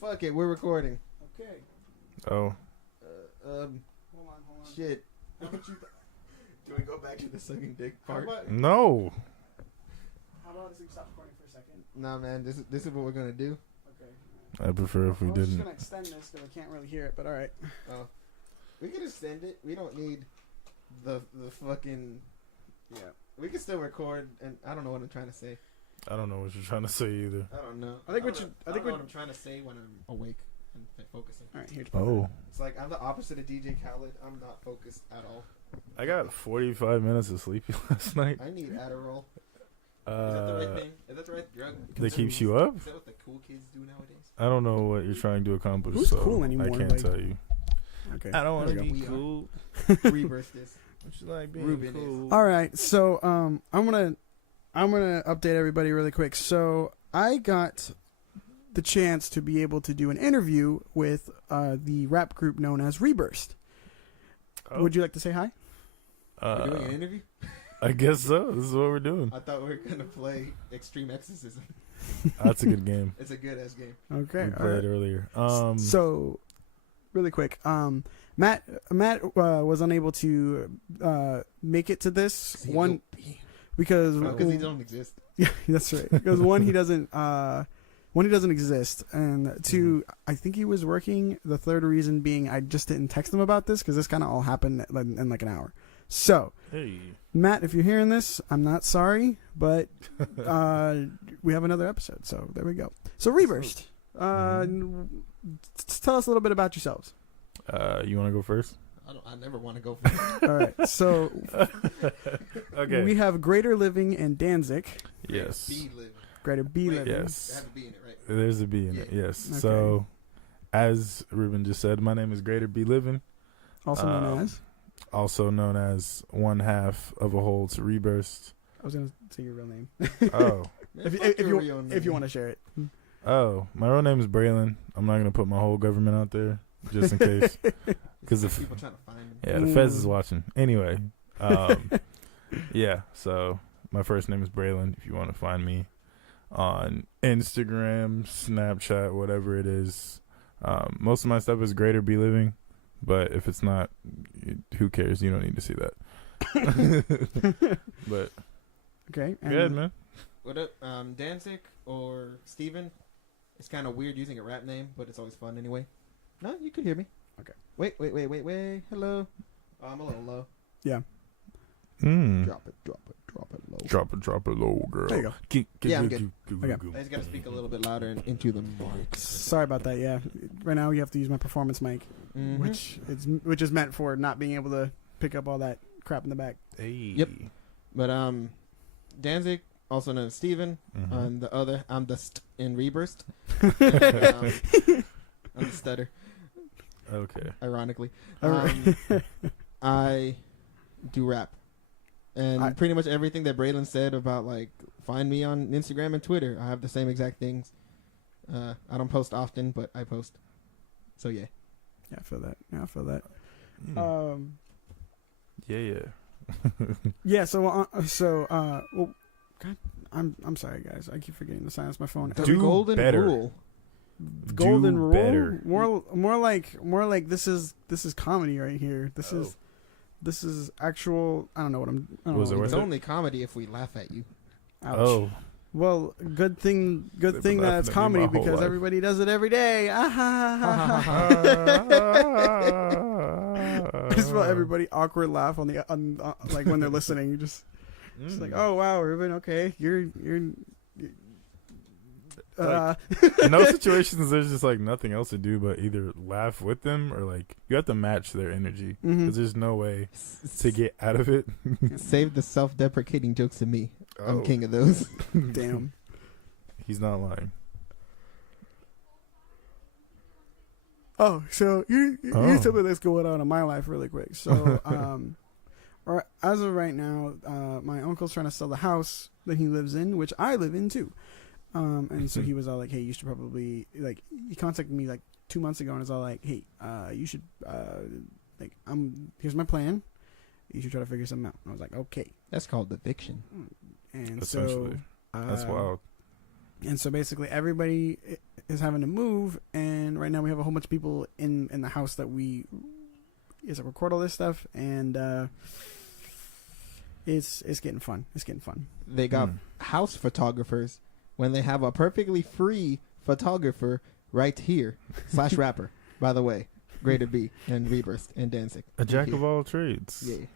Fuck it, we're recording. Okay. Oh. Hold on. Shit. Do we go back to the sucking dick part? No. How about if we stop recording for a second? Nah, man. This is what we're gonna do. Okay. I prefer if we I was just didn't. gonna extend this because I can't really hear it, but all right. Oh, we can extend it. We don't need the fucking. Yeah, we can still record, and I don't know what I'm trying to say. I don't know what you're trying to say either. I don't know. I think what I'm trying to say when I'm awake and focusing. All right, here's. Oh. It's like I'm the opposite of DJ Khaled. I'm not focused at all. I got 45 minutes of sleep last night. I need Adderall. Is that the right thing? Is that the right drug? That keeps you up? Is that what the cool kids do nowadays? I don't know what you're trying to accomplish. Who's so cool anymore? I can't Like- tell you. Okay. I don't want to There we be go. cool. Reburst is. What you like being Ruben cool? All right, so I'm gonna update everybody really quick. So I got the chance to be able to do an interview with the rap group known as Reburst. Oh. Would you like to say hi? We're doing an interview? I guess so. This is what we're doing. I thought we were gonna play Extreme Exorcism. That's a good game. It's a good ass game. Okay. We all played right. earlier. So, really quick, Matt was unable to make it to this one because Because he don't exist. yeah, that's right. Because one, he doesn't exist, and two, I think he was working. The third reason being, I just didn't text him about this because this kind of all happened in like an hour. So, Hey. Matt, if you're hearing this, I'm not sorry, but we have another episode, so there we go. So, Reburst, tell us a little bit about yourselves. You want to go first? I never want to go for it. All right, so Okay. we have Greater Living and Danzig. Yes. Be living. Greater B Wait, Living. There Yes. has to be in it, right? There's a B in it. Yes. Okay. So, as Ruben just said, my name is Greater B Living, Also known as. also known as one half of a whole to Reburst. I was gonna say your real name. Oh. Man, if fuck your you real if you name. want to share it. Oh, my real name is Braylon. I'm not gonna put my whole government out there just in case, because if People trying to find him. yeah, the feds is watching. Anyway, yeah. So my first name is Braylon. If you want to find me on Instagram, Snapchat, whatever it is, most of my stuff is Greater Be Living. But if it's not, who cares? You don't need to see that. But Okay. And good, man. What up, Danzig or Steven? It's kind of weird using a rap name, but it's always fun anyway. No, you could hear me. Okay. Wait. Hello. Oh, I'm a little low. Yeah. Drop it low. Drop it low, girl. There you go. Yeah, I'm good. Okay. I just gotta speak a little bit louder and into the mic. Sorry about that. Yeah. Right now you have to use my performance mic, Mhm. which is meant for not being able to pick up all that crap in the back. Hey. Yep. But Danzig, also known as Steven. Mhm. On the other, I'm the in Reburst. I'm the stutter, Okay. ironically. All right. I do rap. And I- pretty much everything that Braylon said about, like, find me on Instagram and Twitter, I have the same exact things. I don't post often, but I post. So, yeah. Yeah, I feel that. Yeah, I feel that. Mm. Yeah. Yeah. So well, God, I'm sorry, guys. I keep forgetting to silence my phone. The Do golden better. rule. Golden Do rule. better. More like this is comedy right here. This is actual. I don't know what I'm. I don't Was know it what It's worth it? only comedy if we laugh at you. Ouch. Oh. Well, good thing They've been that it's laughing at me comedy my whole because life. everybody does it every day. Ah, ha, ha, ha, ha. I just felt everybody awkward laugh on like when they're listening. You just like, oh wow, Ruben, okay, you're In those situations, there's just like nothing else to do but either laugh with them or like you have to match their energy because there's no way to get out of it. Save the self-deprecating jokes to me. I'm Oh. king of those. damn. He's not lying. Oh, so here's something that's going on in my life really quick. So, or as of right now, my uncle's trying to sell the house that he lives in, which I live in too. And so he was all like, "Hey, you should probably like." He contacted me like 2 months ago and was all like, "Hey, you should like here's my plan. You should try to figure something out." And I was like, "Okay." That's called eviction. And so Essentially. That's wild. And so basically, everybody is having to move, and right now we have a whole bunch of people in the house that record all this stuff, and it's getting fun. It's getting fun. They got house photographers when they have a perfectly free photographer right here / rapper. By the way, Graded B and Reburst and Danzig. A jack of all trades. Yeah.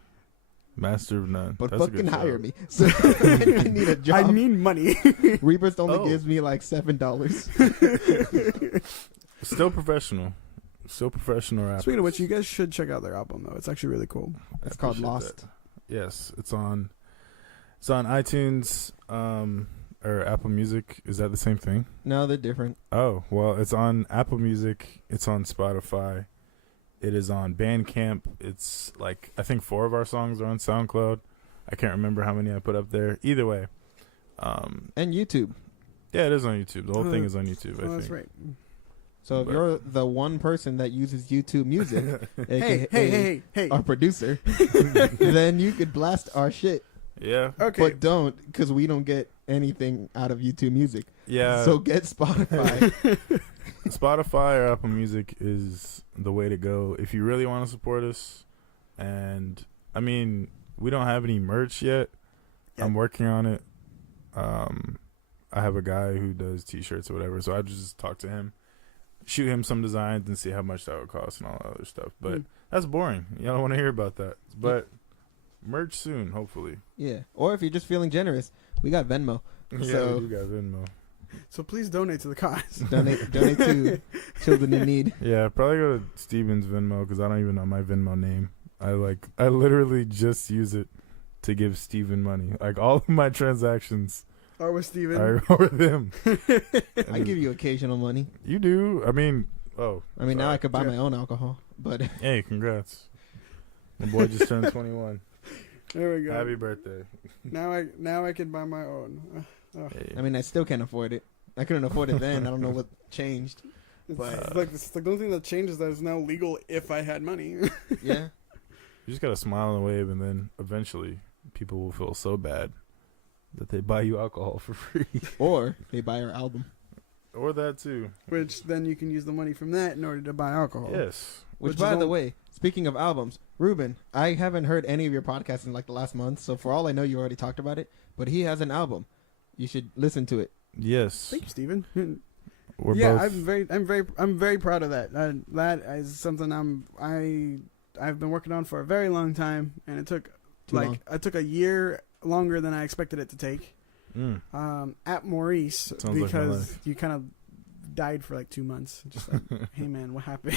Master of none. But That's fucking hire me. So I need a job. I need money. Reburst only gives me like $7. Still professional. Still professional rappers. Speaking of which, you guys should check out their album though. It's actually really cool. It's called Lost. That. Yes, it's on iTunes or Apple Music. Is that the same thing? No, they're different. Oh, well, it's on Apple Music. It's on Spotify. It is on Bandcamp. It's like, I think 4 of our songs are on SoundCloud. I can't remember how many I put up there. Either way. And YouTube. Yeah, it is on YouTube. The whole thing is on YouTube, I think. That's right. So if you're the one person that uses YouTube Music, hey, our producer, then you could blast our shit. Yeah. Okay. But don't, because we don't get anything out of YouTube Music. Yeah. So get Spotify. Spotify or Apple Music is the way to go if you really want to support us. And, I mean, we don't have any merch yet. Yeah. I'm working on it. I have a guy who does T-shirts or whatever, so I just talk to him, shoot him some designs, and see how much that would cost and all that other stuff. But that's boring. Y'all don't want to hear about that. But merch soon, hopefully. Yeah. Or if you're just feeling generous, we got Venmo. Yeah, So we do got Venmo. So please donate to the cause. donate to children in need. Yeah, probably go to Steven's Venmo because I don't even know my Venmo name. I literally just use it to give Steven money. Like all of my transactions Or with Steven. are with him. I give you occasional money. You do. I mean, now I could buy my own alcohol, but hey, congrats. My boy just turned 21. There we go. Happy birthday. Now I can buy my own. Hey. I mean, I still can't afford it. I couldn't afford it then. I don't know what changed. It's But it's the only thing that changes that is now legal if I had money. yeah. You just gotta smile and wave, and then eventually people will feel so bad that they buy you alcohol for free. Or they buy our album. Or that too. Which then you can use the money from that in order to buy alcohol. Yes. Which by the way, speaking of albums, Ruben, I haven't heard any of your podcasts in like the last month, so for all I know, you already talked about it. But he has an album. You should listen to it. Yes. Thank you, Steven. We're yeah, both. I'm very proud of that. That is something I've been working on for a very long time, and it took it took a year longer than I expected it to take. At Maurice, Sounds like my because life. you kind of died for like 2 months. Just like, hey man, what happened?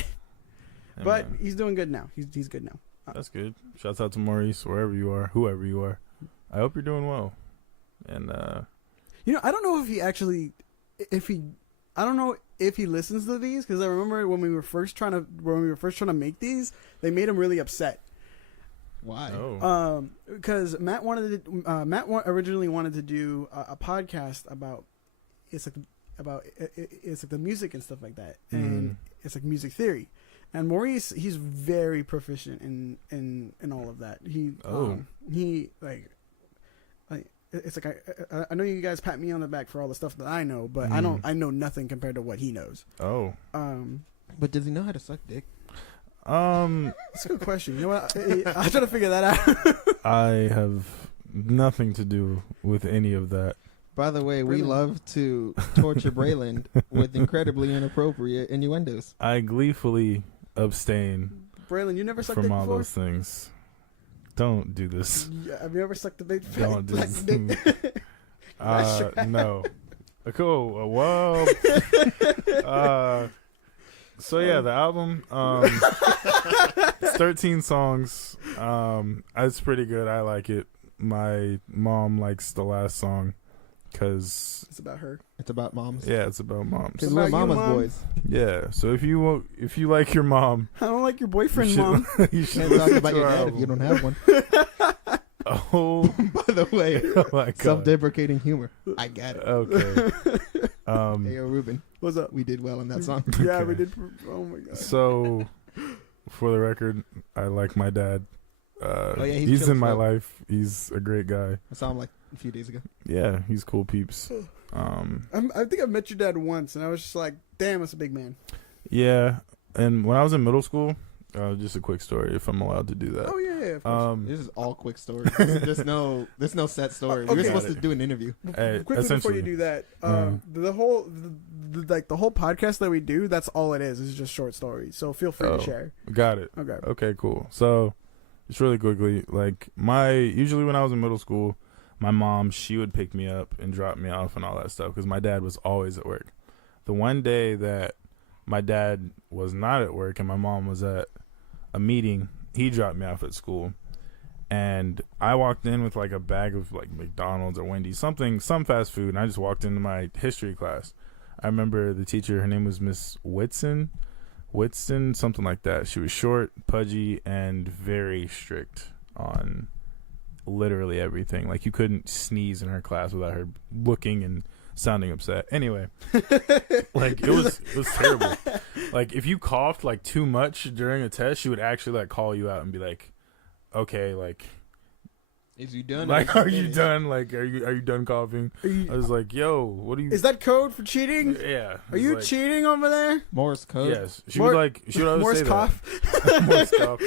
Hey, But man, he's doing good now. He's good now. that's good. Shouts out to Maurice, wherever you are, whoever you are. I hope you're doing well. And I don't know if he actually, I don't know if he listens to these, because I remember when we were first trying to make these, they made him really upset. Why? oh, Because Matt originally wanted to do a podcast about it's like the music and stuff like that, and it's like music theory. And Maurice, he's very proficient in all of that. He it's like I know you guys pat me on the back for all the stuff that I know, but I know nothing compared to what he knows. oh. But does he know how to suck dick? That's a good question. You know what? I try to figure that out. I have nothing to do with any of that. By the way, we Braylon. love to torture Braylon with incredibly inappropriate innuendos. I gleefully abstain Braylon, you never sucked from dick all before? those things. Don't do this. Yeah, have you ever sucked a dick? Don't do Like this. dick? No. Cool. Whoa. So yeah, the album, it's 13 songs. It's pretty good. I like it. My mom likes the last song because It's about her. It's about moms. yeah, it's about moms. Because About we're you, mama's Mom? boys. Yeah. So if you like your mom, I don't like your boyfriend, you should, Mom. you should Can't talk listen about to your our dad if you album. don't have one. Oh, By the way, oh my god. self-deprecating humor. I got it. Okay. Hey, yo, Ruben, What's up? we did well in that song. Yeah, Okay. we did. Oh my god. So, for the record, I like my dad. yeah, he's he's chill in as my fuck. life. He's a great guy. I saw him like a few days ago. Yeah, he's cool peeps. I think I met your dad once, and I was just like, damn, that's a big man. Yeah, and when I was in middle school, just a quick story, if I'm allowed to do that. Oh yeah, of course. This is all quick stories. There's no set story. Okay. We're supposed to do an interview. Quickly before you do that, the whole podcast that we do, that's all it is just short stories. So feel free to share. Got it. Okay, cool. So just really quickly, like usually when I was in middle school, my mom, she would pick me up and drop me off and all that stuff because my dad was always at work. The one day that my dad was not at work and my mom was at a meeting, he dropped me off at school, and I walked in with like a bag of like McDonald's or Wendy's, some fast food, and I just walked into my history class. I remember the teacher, her name was Miss Whitson, something like that. She was short, pudgy, and very strict on literally everything. Like you couldn't sneeze in her class without her looking and sounding upset. Anyway, like it was terrible. Like if you coughed like too much during a test, she would actually like call you out and be like, okay, like, is you done? Like, are you done? Like, are you done coughing? I was like, yo, what are you? Is that code for cheating? Yeah. Are you like, cheating over there? Morse code. Yes. She would always Morse say cough. that. Morse cough.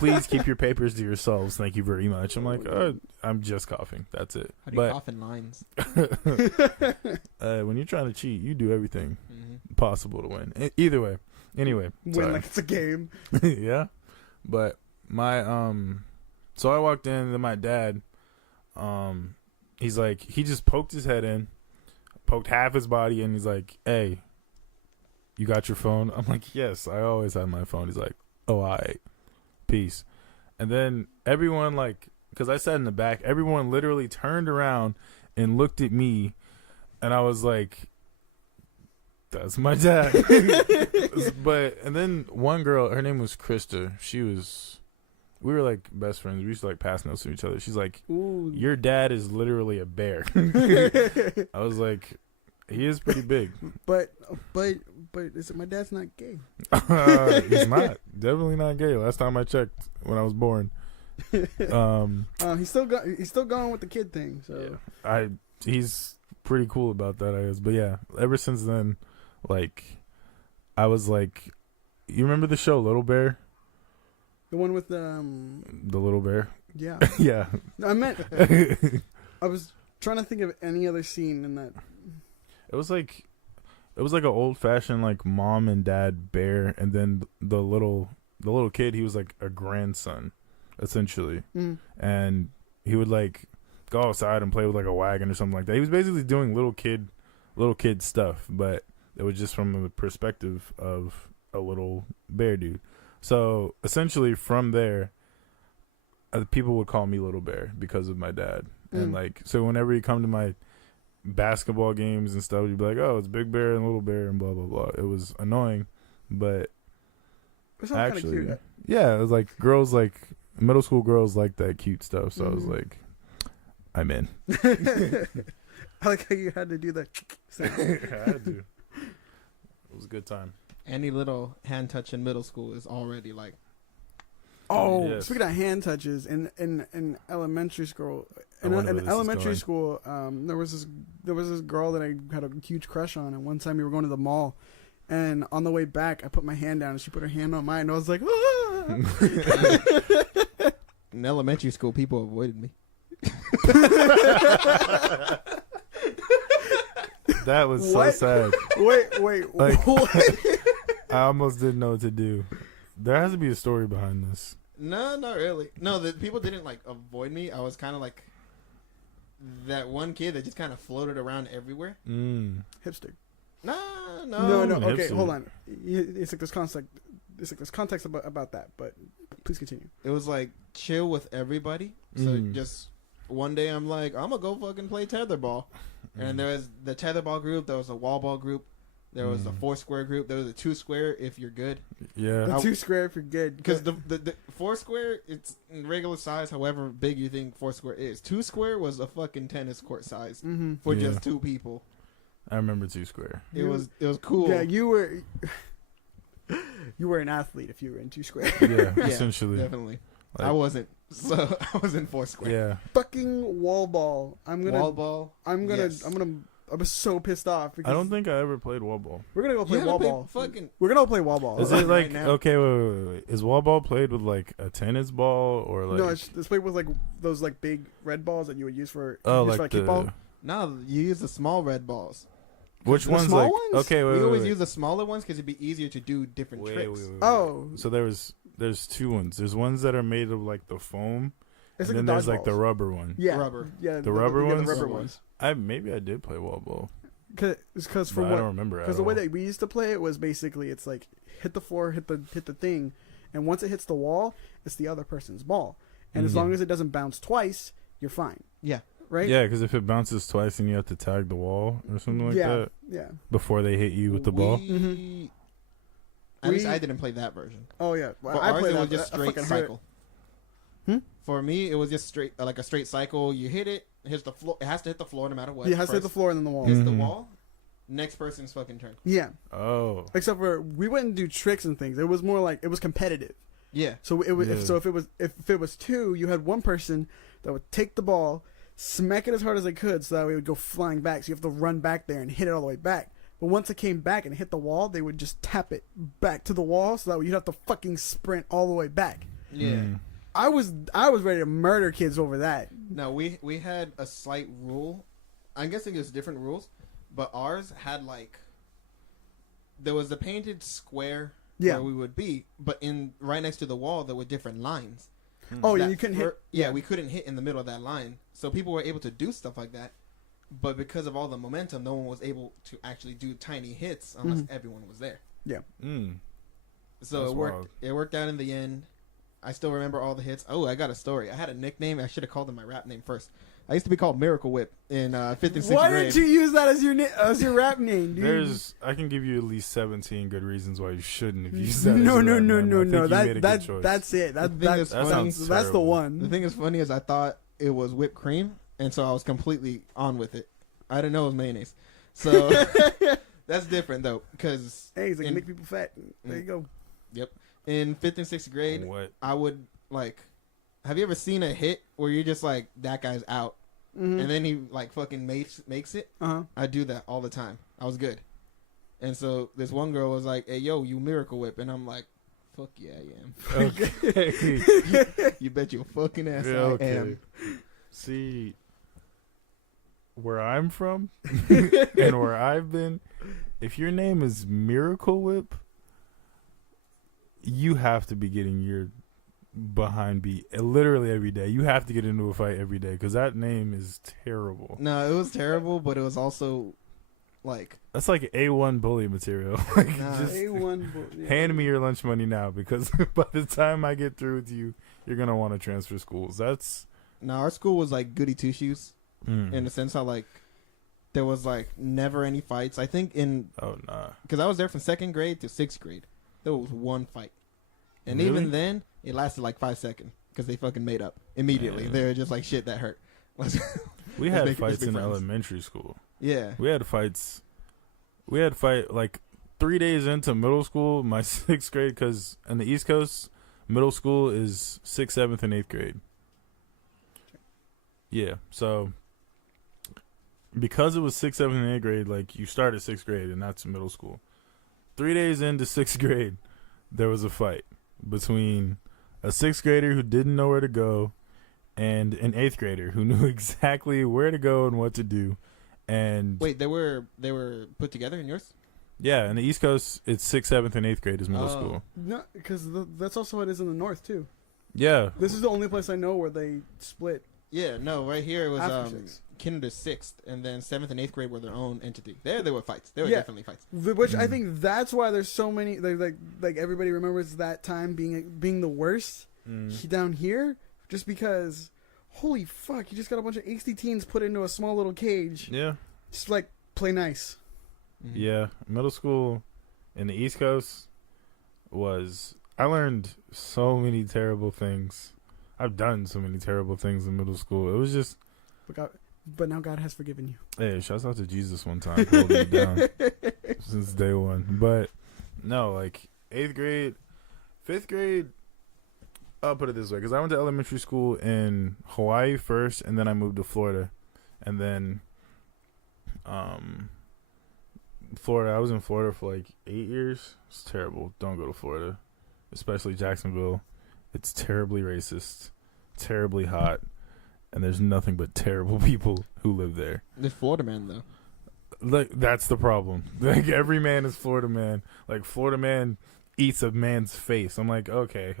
Please keep your papers to yourselves. Thank you very much. I'm like, I'm just coughing. That's it. How do you cough in lines? When you're trying to cheat, you do everything possible to win. Either way. Anyway. Win like it's a game. Yeah. But my so I walked in, and then my dad, he's like, he just poked his head in, poked half his body, and he's like, hey, you got your phone? I'm like, yes, I always have my phone. He's like, oh, all right, peace. And then everyone, like, because I sat in the back, everyone literally turned around and looked at me, and I was like, that's my dad. And then one girl, her name was Krista, we were like best friends. We used to like pass notes to each other. She's like, ooh, your dad is literally a bear. I was like, he is pretty big. But my dad's not gay. He's not. Definitely not gay. Last time I checked when I was born. He's still going with the kid thing. So yeah, he's pretty cool about that, I guess. But yeah, ever since then, like, I was like, you remember the show Little Bear? The one with the little bear. Yeah. Yeah. I meant. I was trying to think of any other scene in that. It was like an old fashioned like mom and dad bear, and then the little kid. He was like a grandson, essentially, and he would like go outside and play with like a wagon or something like that. He was basically doing little kid stuff, but it was just from the perspective of a little bear dude. So essentially, from there, people would call me Little Bear because of my dad, and like, so whenever you come to my basketball games and stuff, you'd be like, "Oh, it's Big Bear and Little Bear and blah blah blah." It was annoying, but actually, cute. Yeah, it was like girls, like middle school girls, like that cute stuff. So I was like, I'm in. I like how you had to do that. I had to. It was a good time. Any little hand touch in middle school is already like. Oh, yes. Speaking of hand touches, in elementary school, there was this girl that I had a huge crush on, and one time we were going to the mall, and on the way back, I put my hand down, and she put her hand on mine, and I was like, ah! In elementary school, people avoided me. That was so sad. Wait, like, what? I almost didn't know what to do. There has to be a story behind this. No, not really. No, the people didn't like avoid me. I was kind of like that one kid that just kind of floated around everywhere. Hipster. No. Okay, hipster. hold on. It's like this concept. It's like this context about that. But please continue. It was like chill with everybody. So just one day I'm like, I'm gonna go fucking play tetherball. And there was the tetherball group. There was a wall ball group. There was a 4-square group. There was a 2-square if you're good. Yeah. The 2-square if you're good. Because the 4-square, it's in regular size, however big you think 4-square is. 2-square was a fucking tennis court size for just 2 people. I remember 2-square. It was cool. Yeah, you were an athlete if you were in 2-square. Yeah, essentially. Definitely. Like, I wasn't. So I was in 4-square. Yeah. Fucking wall ball. I'm gonna I was so pissed off. I don't think I ever played wall ball. We're gonna go play wall ball. We're gonna go play wall ball. Is it like right okay? Wait. Is wall ball played with like a tennis ball or like? No, it's played with like those like big red balls that you would use for like for a kickball. No, you use the small red balls. Which ones? Small like ones? okay, we always use the smaller ones because it'd be easier to do different tricks. Wait. Oh, so there's two ones. There's ones that are made of like the foam. It's and like then there's like the rubber one. Yeah, rubber. Yeah, the rubber ones. The rubber ones. Maybe I did play wall ball. Because for I what? don't remember. Because the way that we used to play it was basically it's like hit the floor, hit the thing, and once it hits the wall, it's the other person's ball. And as long as it doesn't bounce twice, you're fine. Yeah. Right. Yeah, because if it bounces twice, then you have to tag the wall or something like that. Yeah. Before they hit you with the ball. At least I didn't play that version. Oh yeah. Well, I played it was just straight cycle. For me, it was just straight, like a straight cycle. You hit it, hits the floor. It has to hit the floor no matter what. Yeah, it has to hit the floor and then the wall. Hits the wall. Next person's fucking turn. Yeah. Oh. Except for we wouldn't do tricks and things. It was more like it was competitive. Yeah. So it was if it was two, you had one person that would take the ball, smack it as hard as they could, so that way it would go flying back. So you have to run back there and hit it all the way back. But once it came back and hit the wall, they would just tap it back to the wall, so that way you'd have to fucking sprint all the way back. Yeah. I was ready to murder kids over that. No, we had a slight rule. I'm guessing there's different rules, but ours had like there was a painted square where we would be, but in right next to the wall there were different lines. Oh, yeah, you couldn't hit. Yeah, we couldn't hit in the middle of that line, so people were able to do stuff like that. But because of all the momentum, no one was able to actually do tiny hits unless everyone was there. Yeah. So That's it worked. wild. It worked out in the end. I still remember all the hits. Oh, I got a story. I had a nickname. I should have called him my rap name first. I used to be called Miracle Whip in 5th and 6th grade. Why didn't you use that as your rap name, dude? I can give you at least 17 good reasons why you shouldn't have used that. No. That's it. That sounds that's the one. The thing is funny is I thought it was whipped cream, and so I was completely on with it. I didn't know it was mayonnaise. So that's different though, because eggs they can make people fat. There you go. Yep. In 5th and 6th grade, What? I would like. Have you ever seen a hit where you're just like that guy's out, and then he like fucking makes it? I do that all the time. I was good, and so this one girl was like, "Hey, yo, you Miracle Whip," and I'm like, "Fuck yeah, I am." Okay. You bet your fucking ass Yeah, I am. See, where I'm from and where I've been, if your name is Miracle Whip, you have to be getting your behind beat literally every day. You have to get into a fight every day because that name is terrible. No, it was terrible, but it was also like that's like A1 bully material. Like, just A1. hand me your lunch money now because by the time I get through with you, you're gonna want to transfer schools. That's our school was like goody two shoes in the sense how like there was like never any fights. I think because I was there from 2nd grade to 6th grade, there was one fight, and really? even then it lasted like 5 seconds because they fucking made up immediately. They were just like shit that hurt. We had fights in elementary school. Yeah, we had fights. We had fight like 3 days into middle school, my 6th grade, because in the East Coast, middle school is 6th, 7th, and 8th grade. Yeah, so because it was 6th, 7th, and 8th grade, like you start at 6th grade, and that's middle school. 3 days into 6th grade, there was a fight between a 6th grader who didn't know where to go and an 8th grader who knew exactly where to go and what to do. And wait, they were put together in yours? Yeah, in the East Coast, it's 6th, 7th, and 8th grade is middle school. No, because that's also what it is in the North too. Yeah, this is the only place I know where they split. Yeah, no, right here it was kinder to 6th, and then 7th and 8th grade were their own entity. There were fights. There were definitely fights. Which I think that's why there's so many. Like everybody remembers that time being the worst down here, just because. Holy fuck! You just got a bunch of angsty teens put into a small little cage. Yeah, just like play nice. Yeah, middle school in the East Coast was. I learned so many terrible things. I've done so many terrible things in middle school. It was just. But now God has forgiven you. Hey, shouts out to Jesus one time holding me down since day one. But no, like 8th grade, 5th grade. I'll put it this way, because I went to elementary school in Hawaii first, and then I moved to Florida, and then Florida. I was in Florida for like 8 years. It's terrible. Don't go to Florida, especially Jacksonville. It's terribly racist, terribly hot, and there's nothing but terrible people who live there. The Florida man, though. Like, that's the problem. Like, every man is Florida man. Like, Florida man eats a man's face. I'm like, okay,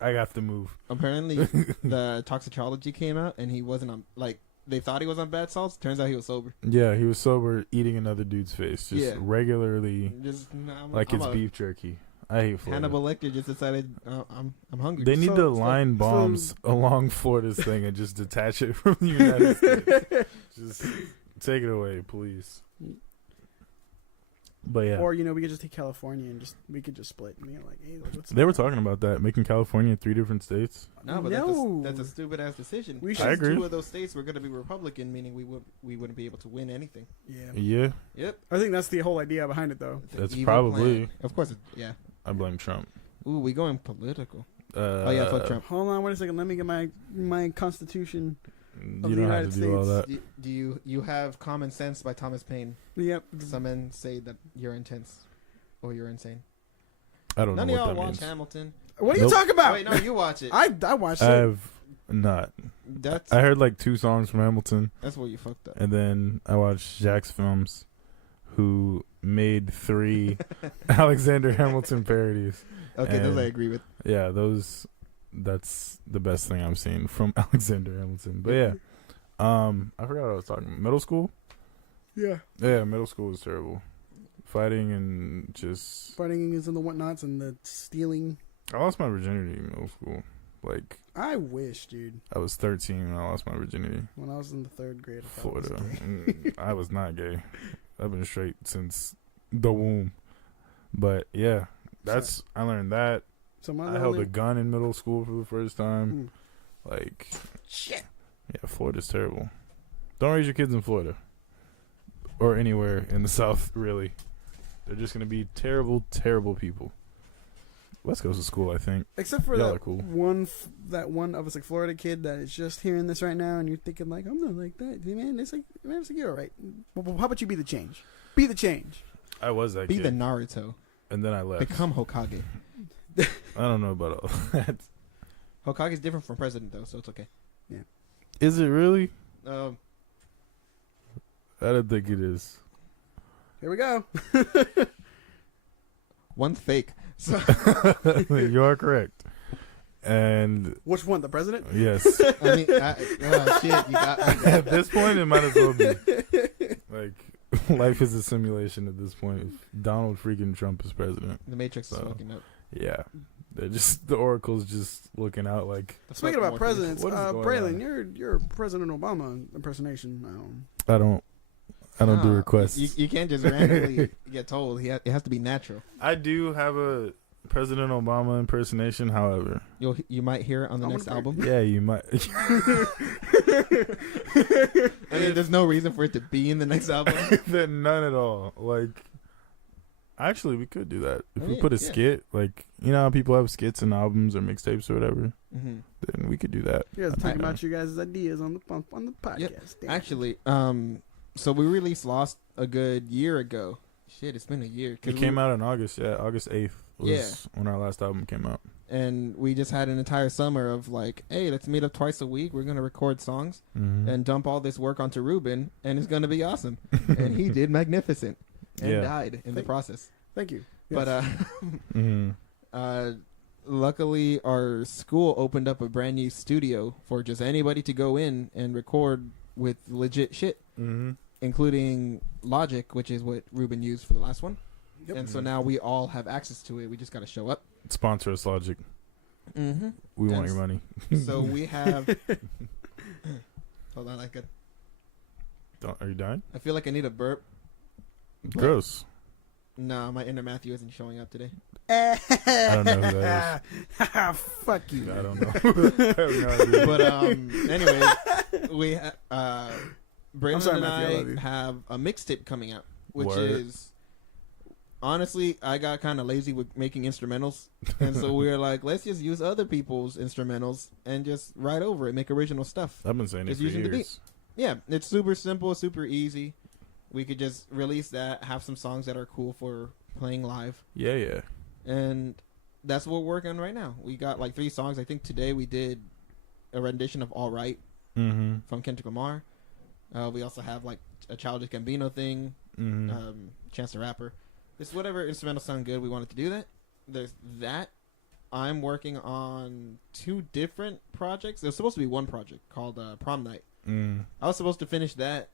I have to move. Apparently, the toxicology came out, and he wasn't on, like, they thought he was on bad salts. Turns out he was sober. Yeah, he was sober, eating another dude's face. Just regularly, like it's beef jerky. I hate Florida. Hannibal Lecter just decided, I'm hungry. They need to line bombs along Florida's thing and just detach it from the United States. Just take it away, please. But yeah. Or, we could just take California and we could just split. And like, hey, they were talking about that, making California 3 different states. No, but that's a stupid ass decision. I agree. 2 of those states were going to be Republican, meaning we wouldn't be able to win anything. Yeah. Yep. I think that's the whole idea behind it, though. That's probably. Plan. Of course, yeah. I blame Trump. Ooh, we going political. Oh yeah, fuck Trump. Hold on, wait a second. Let me get my Constitution. You don't have to do all that. Do you have Common Sense by Thomas Paine? Yep. Some men say that you're intense or you're insane. I don't None know of what y'all that watch means. Hamilton. What are you talking about? Oh, wait, no, you watch it. I watched it. I've not. I heard like 2 songs from Hamilton. That's where you fucked up. And then I watched Jack's Films, who made 3 Alexander Hamilton parodies. Okay, those I agree with. Yeah, that's the best thing I've seen from Alexander Hamilton. But yeah, I forgot what I was talking about. Middle school? Yeah. Yeah, middle school was terrible. Fighting is in the whatnots and the stealing. I lost my virginity in middle school. Like, I wish, dude. I was 13 when I lost my virginity. When I was in the 3rd grade. Florida. I was not gay. I've been straight since the womb. But yeah, I learned that. I held a gun in middle school for the first time. Like, shit. Yeah, Florida's terrible. Don't raise your kids in Florida. Or anywhere in the South, really. They're just going to be terrible, terrible people. West Coast is cool, I think. Except for Y'all that are cool. one of us, like, Florida kid that is just hearing this right now, and you're thinking, like, I'm not like that. Man, it's like you're all right. Well, how about you be the change? Be the change. I was that kid. Be the Naruto. And then I left. Become Hokage. I don't know about all that. Hokage is different from president, though, so it's okay. Yeah. Is it really? I don't think it is. Here we go. One's fake. So you are correct. And which one? The president? Yes. I mean, shit, you got me. At this point, it might as well be. Like, life is a simulation at this point. If Donald freaking Trump is president. The Matrix is smoking up. Yeah. They're just, the Oracle's just looking out like. Speaking about presidents, Braylon, you're President Obama impersonation. I don't do requests. You can't just randomly get told. It has to be natural. I do have a President Obama impersonation, however. You might hear it on the next album. Yeah, you might. I mean, there's no reason for it to be in the next album. Then none at all. Like, actually, we could do that. If we put a skit, like, you know how people have skits and albums or mixtapes or whatever? Mm-hmm. Then we could do that. You guys talking about your guys' ideas on the podcast. Yep. Actually, so we released Lost a good year ago. Shit, it's been a year. It came out in August, August 8th was when our last album came out. And we just had an entire summer of like, hey, let's meet up twice a week. We're going to record songs and dump all this work onto Ruben, and it's going to be awesome. And he did magnificent and died in the process. Thank you. Yes. But luckily, our school opened up a brand new studio for just anybody to go in and record with legit shit, including Logic, which is what Ruben used for the last one. Yep. And so now we all have access to it. We just got to show up. Sponsor us, Logic. We want your money. So we have. Hold on, Are you dying? I feel like I need a burp. Gross. No, my inner Matthew isn't showing up today. I don't know who that is. Fuck you. I don't know. I have no idea. But anyway, we Brandon and I have a mixtape coming out, which is honestly, I got kind of lazy with making instrumentals, and so we were like, let's just use other people's instrumentals and just write over it, make original stuff. I've been saying just it for using years. the beat. Yeah, it's super simple, super easy. we could just release that, have some songs that are cool for playing live. Yeah. And that's what we're working on right now. We got like 3 songs. I think today we did a rendition of All Right from Kendrick Lamar. We also have like a Childish Gambino thing, Chance the Rapper. It's whatever instrumental sound good, we wanted to do that. There's that. I'm working on 2 different projects. There's supposed to be one project called Prom Night. I was supposed to finish that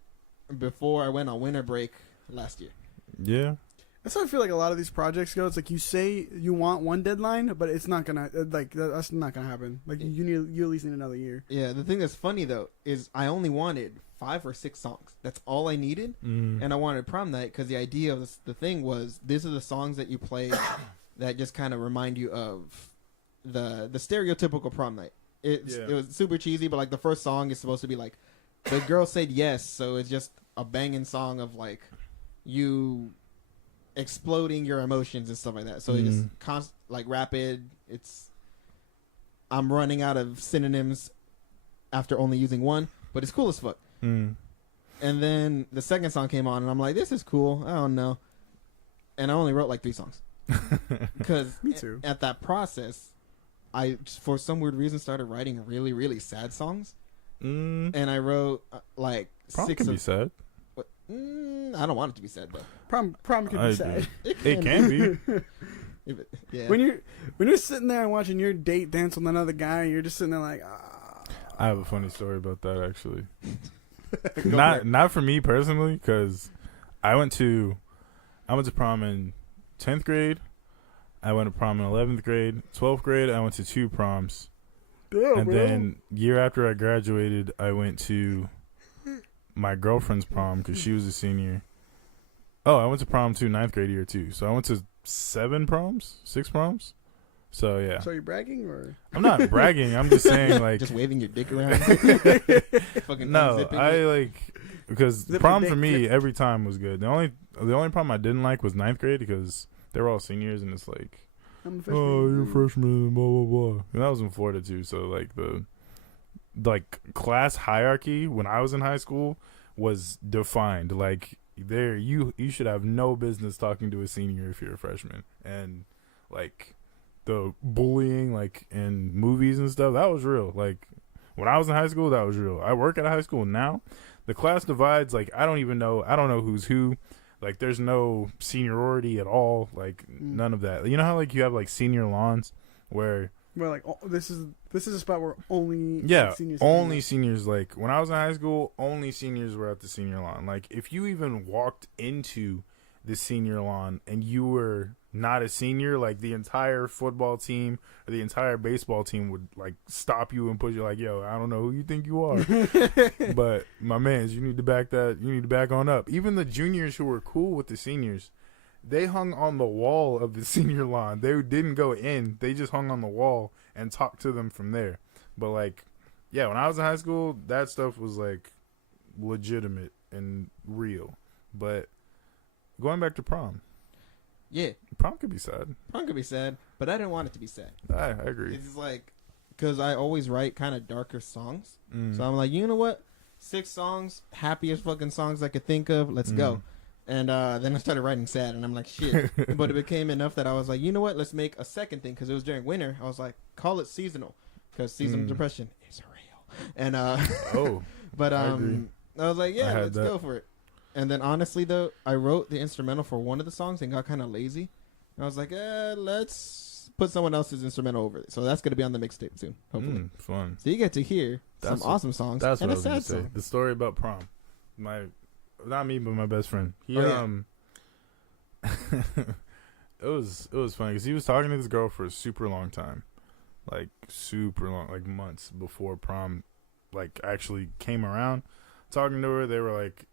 before I went on winter break last year. Yeah. That's how I feel like a lot of these projects go. It's like you say you want one deadline, but it's not gonna that's not gonna happen. Like you at least need another year. Yeah, the thing that's funny though is I only wanted 5 or 6 songs. That's all I needed, and I wanted Prom Night because the idea of the thing was these are the songs that you play that just kind of remind you of the stereotypical prom night. It was super cheesy, but like the first song is supposed to be like the girl said yes, so it's just a banging song of like you exploding your emotions and stuff like that. So it's just like rapid. I'm running out of synonyms after only using one, but it's cool as fuck. And then the second song came on, and I'm like, this is cool. I don't know. And I only wrote like 3 songs because Me too. At that process, I for some weird reason started writing really, really sad songs. And I wrote like Prom 6 can of be sad. I don't want it to be sad though. Prom can be sad. It can be. Yeah. When you're sitting there and watching your date dance with another guy, you're just sitting there like, I have a funny story about that actually. not for me personally, because I went to prom in 10th grade. I went to prom in 11th grade. 12th grade, I went to 2 proms. damn, And bro. then year after I graduated, I went to my girlfriend's prom because she was a senior. Oh, I went to prom too, 9th grade year too. So I went to 6 proms. So yeah. So you're bragging, or I'm not bragging. I'm just saying, like, just waving your dick around. Fucking no, unzipping I it. like because Zip prom your for dick, me zip. every time was good. The only prom I didn't like was 9th grade because they were all seniors and it's like, I'm a freshman. oh, you're a freshman, blah blah blah. And that was in Florida too, so like the class hierarchy when I was in high school was defined. Like there, you should have no business talking to a senior if you're a freshman, and like the bullying like in movies and stuff, that was real. Like when I was in high school, that was real. I work at a high school now. The class divides, like I don't know who's who. Like there's no seniority at all. Like none of that. You know how like you have like senior lawns where like this is a spot where only seniors only seniors. Like when I was in high school, only seniors were at the senior lawn. Like if you even walked into the senior lawn and you were not a senior, like the entire football team or the entire baseball team would like stop you and put you like, yo, I don't know who you think you are. But my mans, you need to back on up. Even the juniors who were cool with the seniors, they hung on the wall of the senior lawn. They didn't go in. They just hung on the wall and talked to them from there. But like, yeah, when I was in high school, that stuff was like legitimate and real. But going back to prom. Yeah. Prom could be sad. Prom could be sad, but I didn't want it to be sad. I agree. It's like, because I always write kind of darker songs. So I'm like, you know what? 6 songs, happiest fucking songs I could think of. Let's go. And then I started writing sad, and I'm like, shit. But it became enough that I was like, you know what? Let's make a second thing, because it was during winter. I was like, call it seasonal, because seasonal depression is real. And but I was like, yeah, let's go for it. And then honestly, though, I wrote the instrumental for one of the songs and got kind of lazy. And I was like, let's put someone else's instrumental over it. So that's going to be on the mixtape soon, hopefully. Fun. So you get to hear some awesome songs. That's and what I was a going sad to say. song. The story about prom. Not me, but my best friend. He, Oh, it was funny because he was talking to this girl for a super long time. Like, super long, like months before prom, like, actually came around. Talking to her, they're like,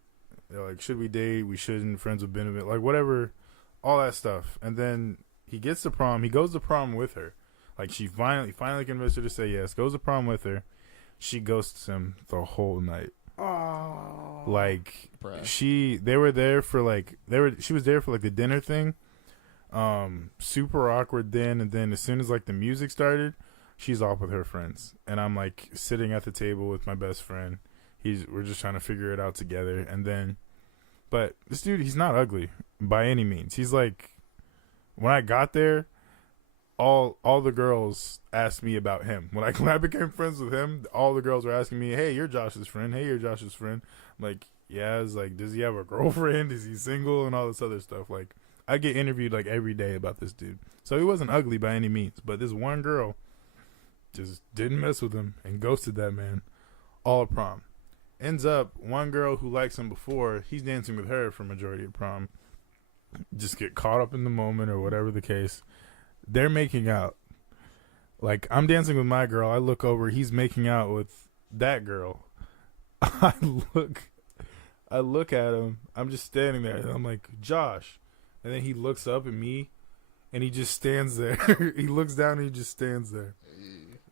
should we date? We shouldn't. Friends with benefit, like whatever, all that stuff. And then he gets to prom. He goes to prom with her. Like she finally convinced her to say yes. Goes to prom with her. She ghosts him the whole night. Oh, Like Bruh. she was there for like the dinner thing. Super awkward then. And then as soon as like the music started, she's off with her friends. And I'm like sitting at the table with my best friend. We're just trying to figure it out together. And then But this dude, he's not ugly by any means. He's like, when I got there, all the girls asked me about him. When I became friends with him, all the girls were asking me, "Hey, you're Josh's friend. Hey, you're Josh's friend." I'm like, yeah. It's like, does he have a girlfriend? Is he single? And all this other stuff. Like, I get interviewed like every day about this dude. So he wasn't ugly by any means. But this one girl just didn't mess with him and ghosted that man all of prom. Ends up, one girl who likes him before, he's dancing with her for majority of prom. Just get caught up in the moment or whatever the case. They're making out. Like, I'm dancing with my girl. I look over. He's making out with that girl. I look at him. I'm just standing there. And I'm like, Josh. And then he looks up at me. And he just stands there. He looks down and he just stands there.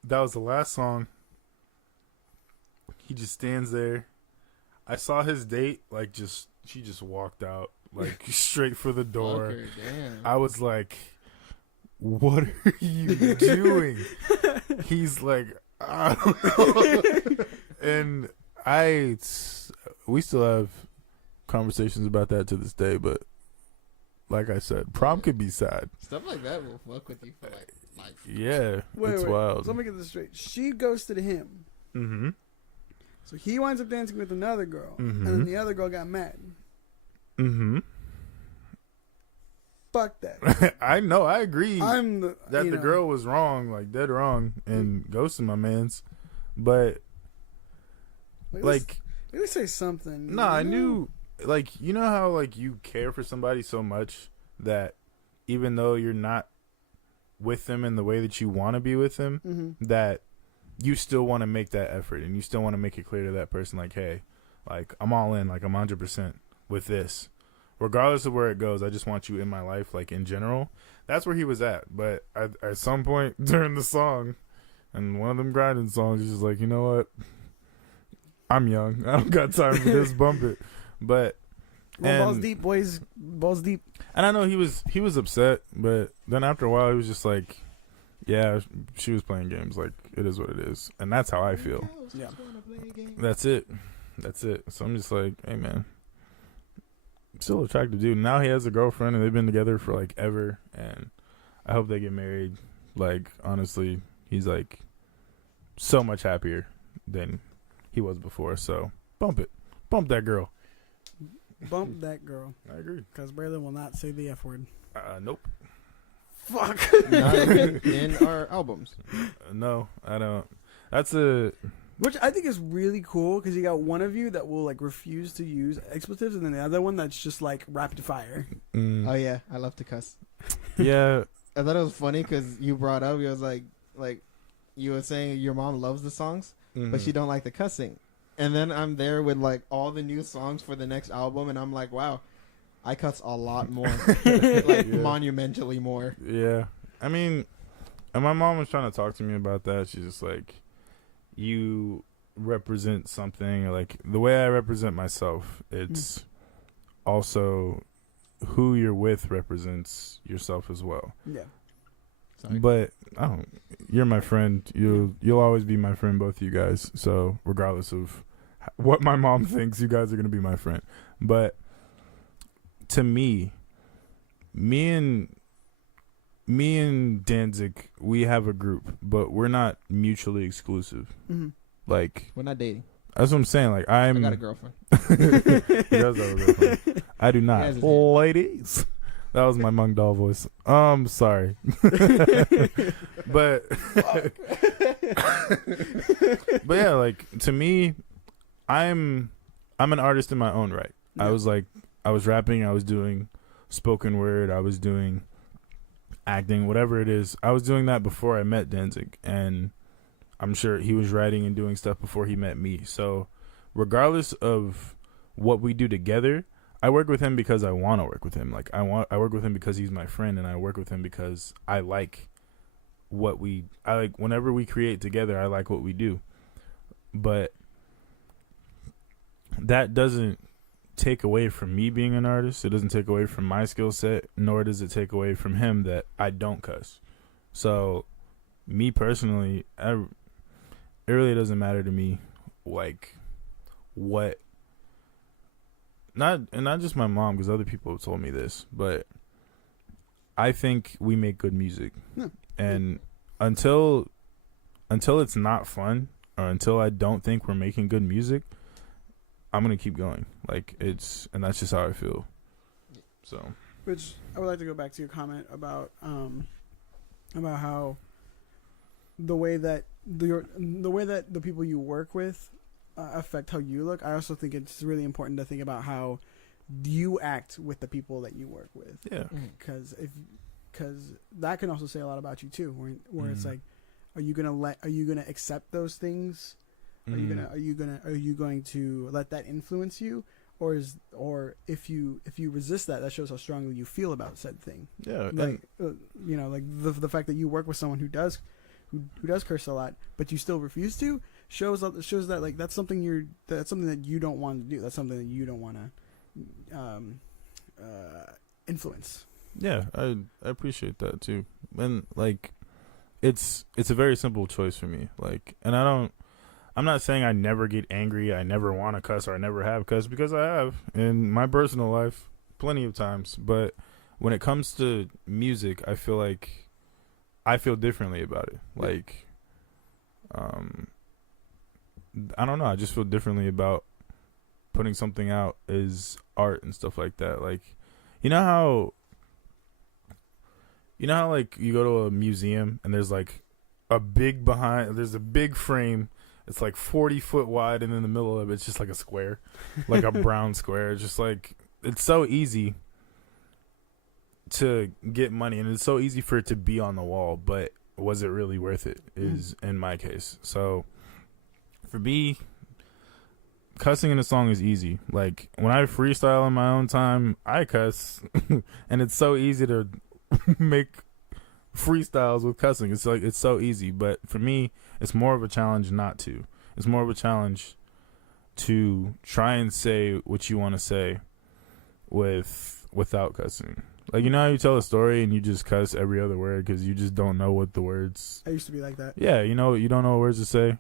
That was the last song. He just stands there. I saw his date. Like, she just walked out. Like, straight for the door. Fucker, damn. I was like, what are you doing? He's like, I don't know. And we still have conversations about that to this day, but like I said, prom could be sad. Stuff like that will fuck with you for like life. Yeah, it's wild. So let me get this straight. She ghosted him. Mm-hmm. So he winds up dancing with another girl, Mm-hmm. and then the other girl got mad. Mm-hmm. Fuck that. I know, I agree I'm the girl was wrong, like dead wrong, and ghosting my mans. But like, let me say something. no, I knew, like, you know how like you care for somebody so much that even though you're not with them in the way that you want to be with them, Mm-hmm. that you still want to make that effort and you still want to make it clear to that person, like, hey, like, I'm all in, like, I'm 100% with this. Regardless of where it goes, I just want you in my life, like, in general. That's where he was at. But at some point during the song, and one of them grinding songs, he's just like, you know what? I'm young. I don't got time for this. Bump it. But balls deep, boys. Balls deep. and I know he was upset, but then after a while, he was just like, yeah, she was playing games. Like, it is what it is. And that's how I feel. Yeah. That's it. So I'm just like, hey, man. Still attractive dude. Now he has a girlfriend and they've been together for like ever, and I hope they get married. Like, honestly, he's like so much happier than he was before. So bump that girl. Bump that girl. I agree. Because Braylon will not say the F word. Nope. Fuck. Not even in our albums. No, I don't. Which I think is really cool because you got one of you that will like refuse to use expletives, and then the other one that's just like rapid fire. Oh yeah, I love to cuss. Yeah. I thought it was funny because you brought up, you was like you were saying your mom loves the songs, but she don't like the cussing. And then I'm there with like all the new songs for the next album, and I'm like, wow, I cuss a lot more, like monumentally more. Yeah. I mean, and my mom was trying to talk to me about that. She's just like, you represent something, like the way I represent myself, it's also who you're with represents yourself as well. Yeah. Sorry. But you're my friend. You'll always be my friend, both of you guys. So regardless of what my mom thinks, you guys are gonna be my friend. But to me and Danzig, we have a group, but we're not mutually exclusive. Mm-hmm. Like, We're not dating. that's what I'm saying. Like, I got a girlfriend. He does have a girlfriend. I do not. Yes, Ladies. That was my Mung Doll voice. Sorry. But yeah, like, to me, I'm an artist in my own right. Yeah. I was rapping, I was doing spoken word, I was doing acting, whatever it is. I was doing that before I met Danzig, and I'm sure he was writing and doing stuff before he met me. So regardless of what we do together, I work with him because I want to work with him. Like, I work with him because he's my friend, and I work with him because I like whenever we create together, I like what we do. But that doesn't take away from me being an artist. It doesn't take away from my skill set, nor does it take away from him that I don't cuss. So me personally, it really doesn't matter to me, like, what not just my mom, because other people have told me this, but I think we make good music. Yeah. And until it's not fun, or until I don't think we're making good music, I'm gonna keep going. Like, and that's just how I feel. So, which I would like to go back to your comment about how the way that the people you work with affect how you look. I also think it's really important to think about how you act with the people that you work with. Yeah. Because that can also say a lot about you too. Where it's like, are you gonna accept those things? Are you going to let that influence you? Or if you resist that, that shows how strongly you feel about said thing. Yeah. Like like the fact that you work with someone who does curse a lot, but you still refuse to, shows that like that's something that you don't want to do. That's something that you don't want to influence. Yeah, I appreciate that too. And like, it's a very simple choice for me. Like, and I'm not saying I never get angry, I never want to cuss, or I never have cussed, because I have in my personal life plenty of times. But when it comes to music, I feel differently about it. Like, I don't know. I just feel differently about putting something out as art and stuff like that. Like, you know how like you go to a museum and there's like there's a big frame. It's like 40 foot wide, and in the middle of it's just like a square, like a brown square. It's just like, it's so easy to get money, and it's so easy for it to be on the wall, but was it really worth it is in my case. So for me, cussing in a song is easy. Like, when I freestyle in my own time, I cuss and it's so easy to make freestyles with cussing. It's like, it's so easy. But for me, it's more of a challenge not to. It's more of a challenge to try and say what you want to say without cussing. Like, you know how you tell a story and you just cuss every other word because you just don't know what the words... I used to be like that. Yeah, you don't know what words to say.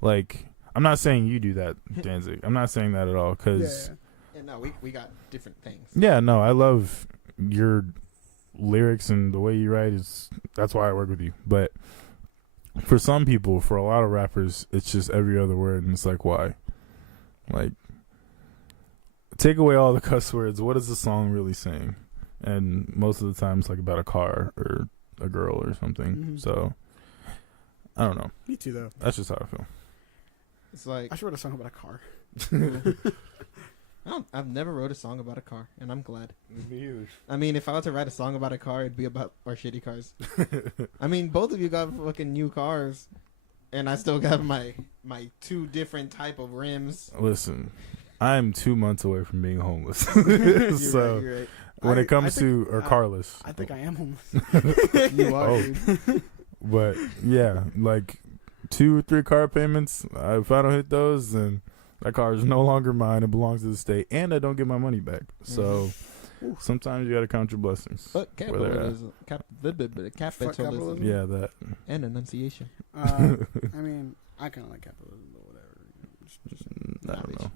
Like, I'm not saying you do that, Danzig. I'm not saying that at all, because... Yeah, no, we got different things. Yeah, no, I love your lyrics and the way you write. That's why I work with you. But for some people, for a lot of rappers, it's just every other word, and it's like, why? Like, take away all the cuss words. What is the song really saying? And most of the time, it's like about a car or a girl or something. Mm-hmm. So, I don't know. Me too, though. That's just how I feel. It's like, I should write a song about a car. I've never wrote a song about a car, and I'm glad. Me either. I mean, if I were to write a song about a car, it'd be about our shitty cars. I mean, both of you got fucking new cars, and I still got my two different type of rims. Listen, I'm 2 months away from being homeless. So you're right. when it comes to carless, I think I am homeless. You are. Dude. But yeah, like 2 or 3 car payments. If I don't hit those, then that car is no longer mine. It belongs to the state, and I don't get my money back. So sometimes you got to count your blessings. But capitalism, capitalism, yeah, that and enunciation. I mean, I kind of like capitalism, but whatever. I don't know.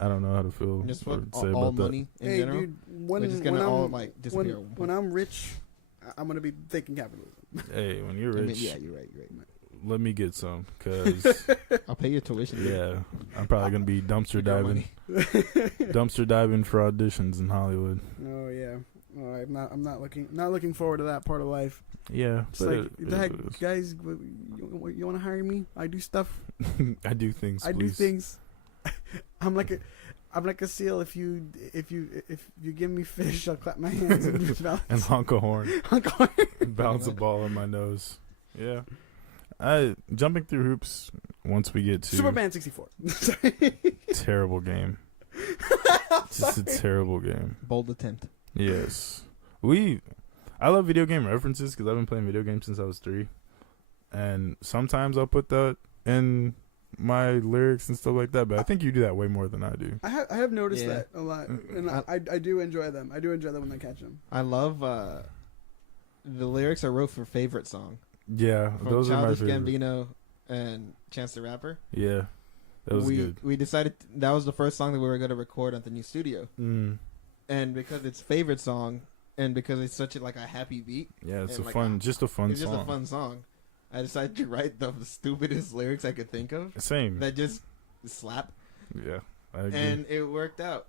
I don't know how to feel. Just or all say about money that. in general. Dude, We're just gonna all like disappear. When I'm rich, I'm gonna be thinking capitalism. Hey, when you're rich, I mean, yeah, you're right. let me get some, because I'll pay your tuition. yeah, I'm probably gonna be dumpster diving for auditions in Hollywood. Oh yeah, I'm not looking forward to that part of life. Yeah, It's like, guys, you want to hire me? I do stuff. I do things. I do things. I'm like a seal. If you give me fish, I'll clap my hands and honk a horn. Bounce a ball in my nose. Yeah. Jumping through hoops once we get to Superman 64. Terrible game. Just a terrible game. Bold attempt. Yes. I love video game references because I've been playing video games since I was 3. And sometimes I'll put that in my lyrics and stuff like that, but I think you do that way more than I do. I have noticed that a lot, and I do enjoy them. I do enjoy them when I catch them. I love the lyrics I wrote for favorite song. Yeah, From those Childish are my favorite. Gambino and Chance the Rapper. Yeah, That was good. We decided that was the first song that we were going to record at the new studio. And because it's favorite song, and because it's such a happy beat. Yeah, it's like a fun It's song. just a fun song. I decided to write the stupidest lyrics I could think of. Same. That just slap. Yeah, I agree. And it worked out.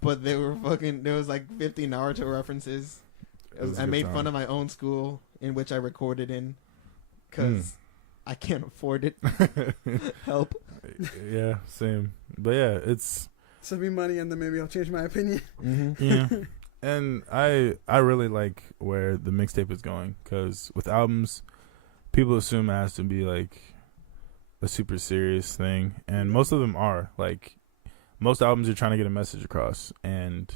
But they were there was 50 Naruto references. I made fun of my own school in which I recorded in. Because I can't afford it. Help. Yeah, same. But yeah, it's... Send me money and then maybe I'll change my opinion. Mm-hmm. Yeah. And I really like where the mixtape is going. Because with albums, people assume it has to be a super serious thing. And most of them are. Most albums are trying to get a message across. And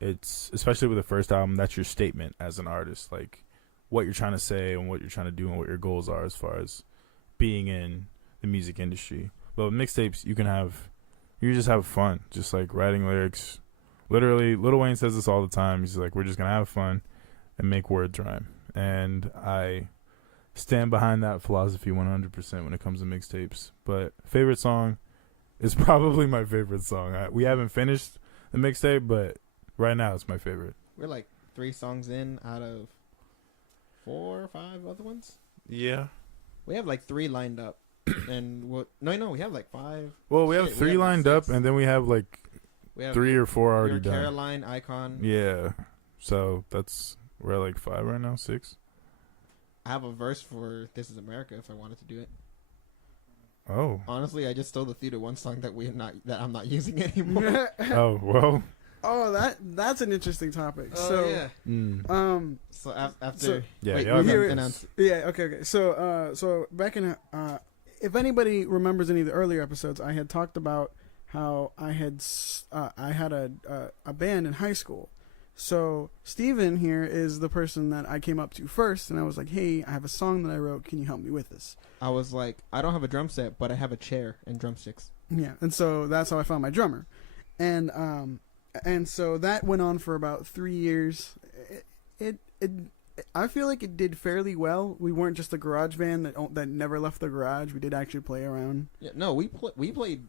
it's, especially with the first album, that's your statement as an artist. What you're trying to say and what you're trying to do and what your goals are as far as being in the music industry. But with mixtapes, you just have fun, just writing lyrics. Literally, Lil Wayne says this all the time. He's we're just gonna have fun and make words rhyme. And I stand behind that philosophy 100% when it comes to mixtapes. But favorite song is probably my favorite song. We haven't finished the mixtape, but right now it's my favorite. We're 3 songs in out of 4 or 5 other ones. Yeah. We have 3 lined up. And no, we have 5. Well, we have 3 lined up, and then we have we have 3 or 4 already Your done. Caroline, Icon. Yeah. So we're at 5 right now, 6. I have a verse for This Is America if I wanted to do it. Oh. Honestly, I just stole the Theater 1 song that I'm not using anymore. Oh, well. Oh, that's an interesting topic. Oh, yeah. So after... So, yeah, wait, okay. So back in... if anybody remembers any of the earlier episodes, I had talked about how I had a band in high school. So Steven here is the person that I came up to first, and I was like, hey, I have a song that I wrote. Can you help me with this? I was like, I don't have a drum set, but I have a chair and drumsticks. Yeah, and so that's how I found my drummer. And so that went on for about 3 years. I feel like it did fairly well. We weren't just a garage band that never left the garage. We did actually play around. Yeah, no, we played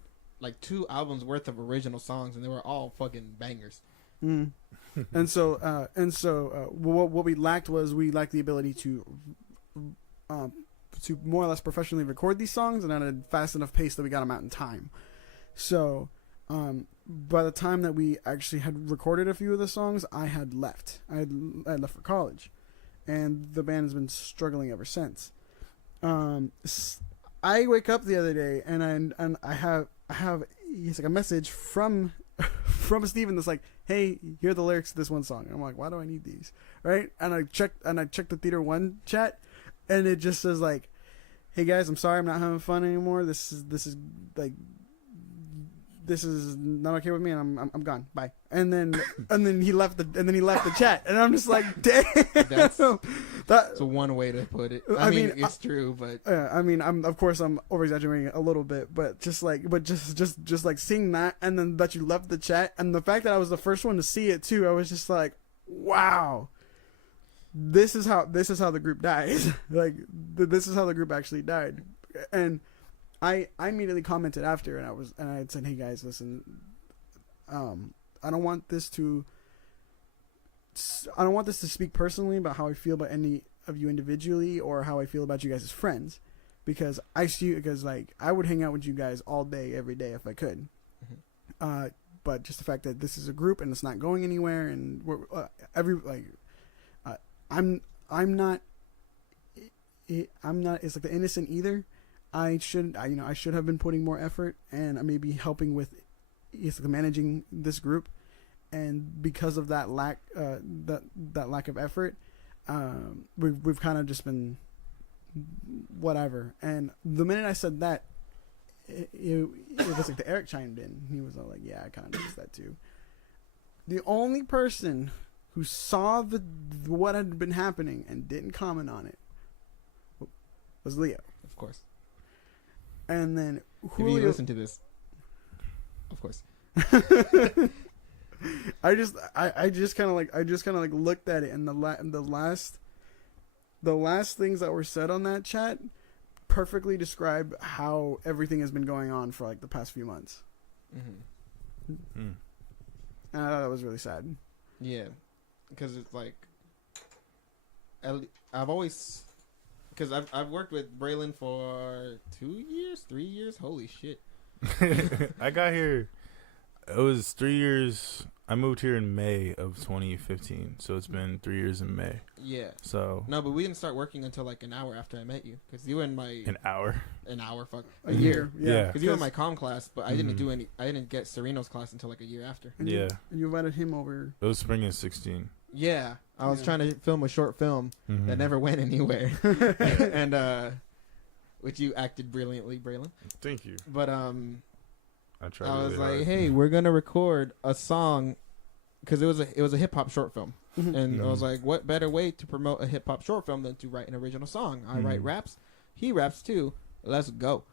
2 albums worth of original songs, and they were all fucking bangers. And so what we lacked the ability to more or less professionally record these songs and at a fast enough pace that we got them out in time. So by the time that we actually had recorded a few of the songs, I had left. I had left for college, and the band has been struggling ever since. I wake up the other day and I have it's a message from Steven that's hey, here are the lyrics to this one song. And I'm like, why do I need these? Right? And I checked the Theater 1 chat, and it just says hey guys, I'm sorry I'm not having fun anymore. This is not okay with me, and I'm gone. Bye. And then he left the chat, and I'm just like, damn. That's one way to put it. I mean, it's true, but I'm over exaggerating it a little bit, but just seeing that, and then that you left the chat, and the fact that I was the first one to see it too, I was just like, wow. This is how the group dies. This is how the group actually died. And I immediately commented after, and I had said, hey guys, listen, I don't want this to speak personally about how I feel about any of you individually or how I feel about you guys as friends, because I would hang out with you guys all day, every day if I could. Mm-hmm. But just the fact that this is a group and it's not going anywhere, and we're I'm not it's the innocent either. I should have been putting more effort and maybe helping with managing this group, and because of that lack of effort, we've kind of just been whatever. And the minute I said that, it was the Eric chimed in. He was all like, yeah, I kind of noticed that too. The only person who saw what had been happening and didn't comment on it was Leo. Of course. And then Julio, if you listen to this, of course. I just kind of looked at it, and the last things that were said on that chat perfectly describe how everything has been going on for like the past few months. Mm-hmm. And I thought that was really sad. Yeah, because it's like I've always I've worked with Braylon for 2 years, 3 years. Holy shit! I got here. It was 3 years. I moved here in May of 2015, so it's been 3 years in May. Yeah. So no, but we didn't start working until like an hour after I met you, because you were in my an hour. Fuck, a year. Yeah, because you were in my comm class, but I didn't do any. I didn't get Sereno's class until like a year after. And yeah, you invited him over. it was spring of 16. Yeah, I was trying to film a short film that never went anywhere, and which you acted brilliantly, Braylon. Thank you. But I tried. I was really like, hard. hey, we're gonna record a song, because it was a hip hop short film, and I was like, what better way to promote a hip hop short film than to write an original song? I write raps, he raps too. Let's go,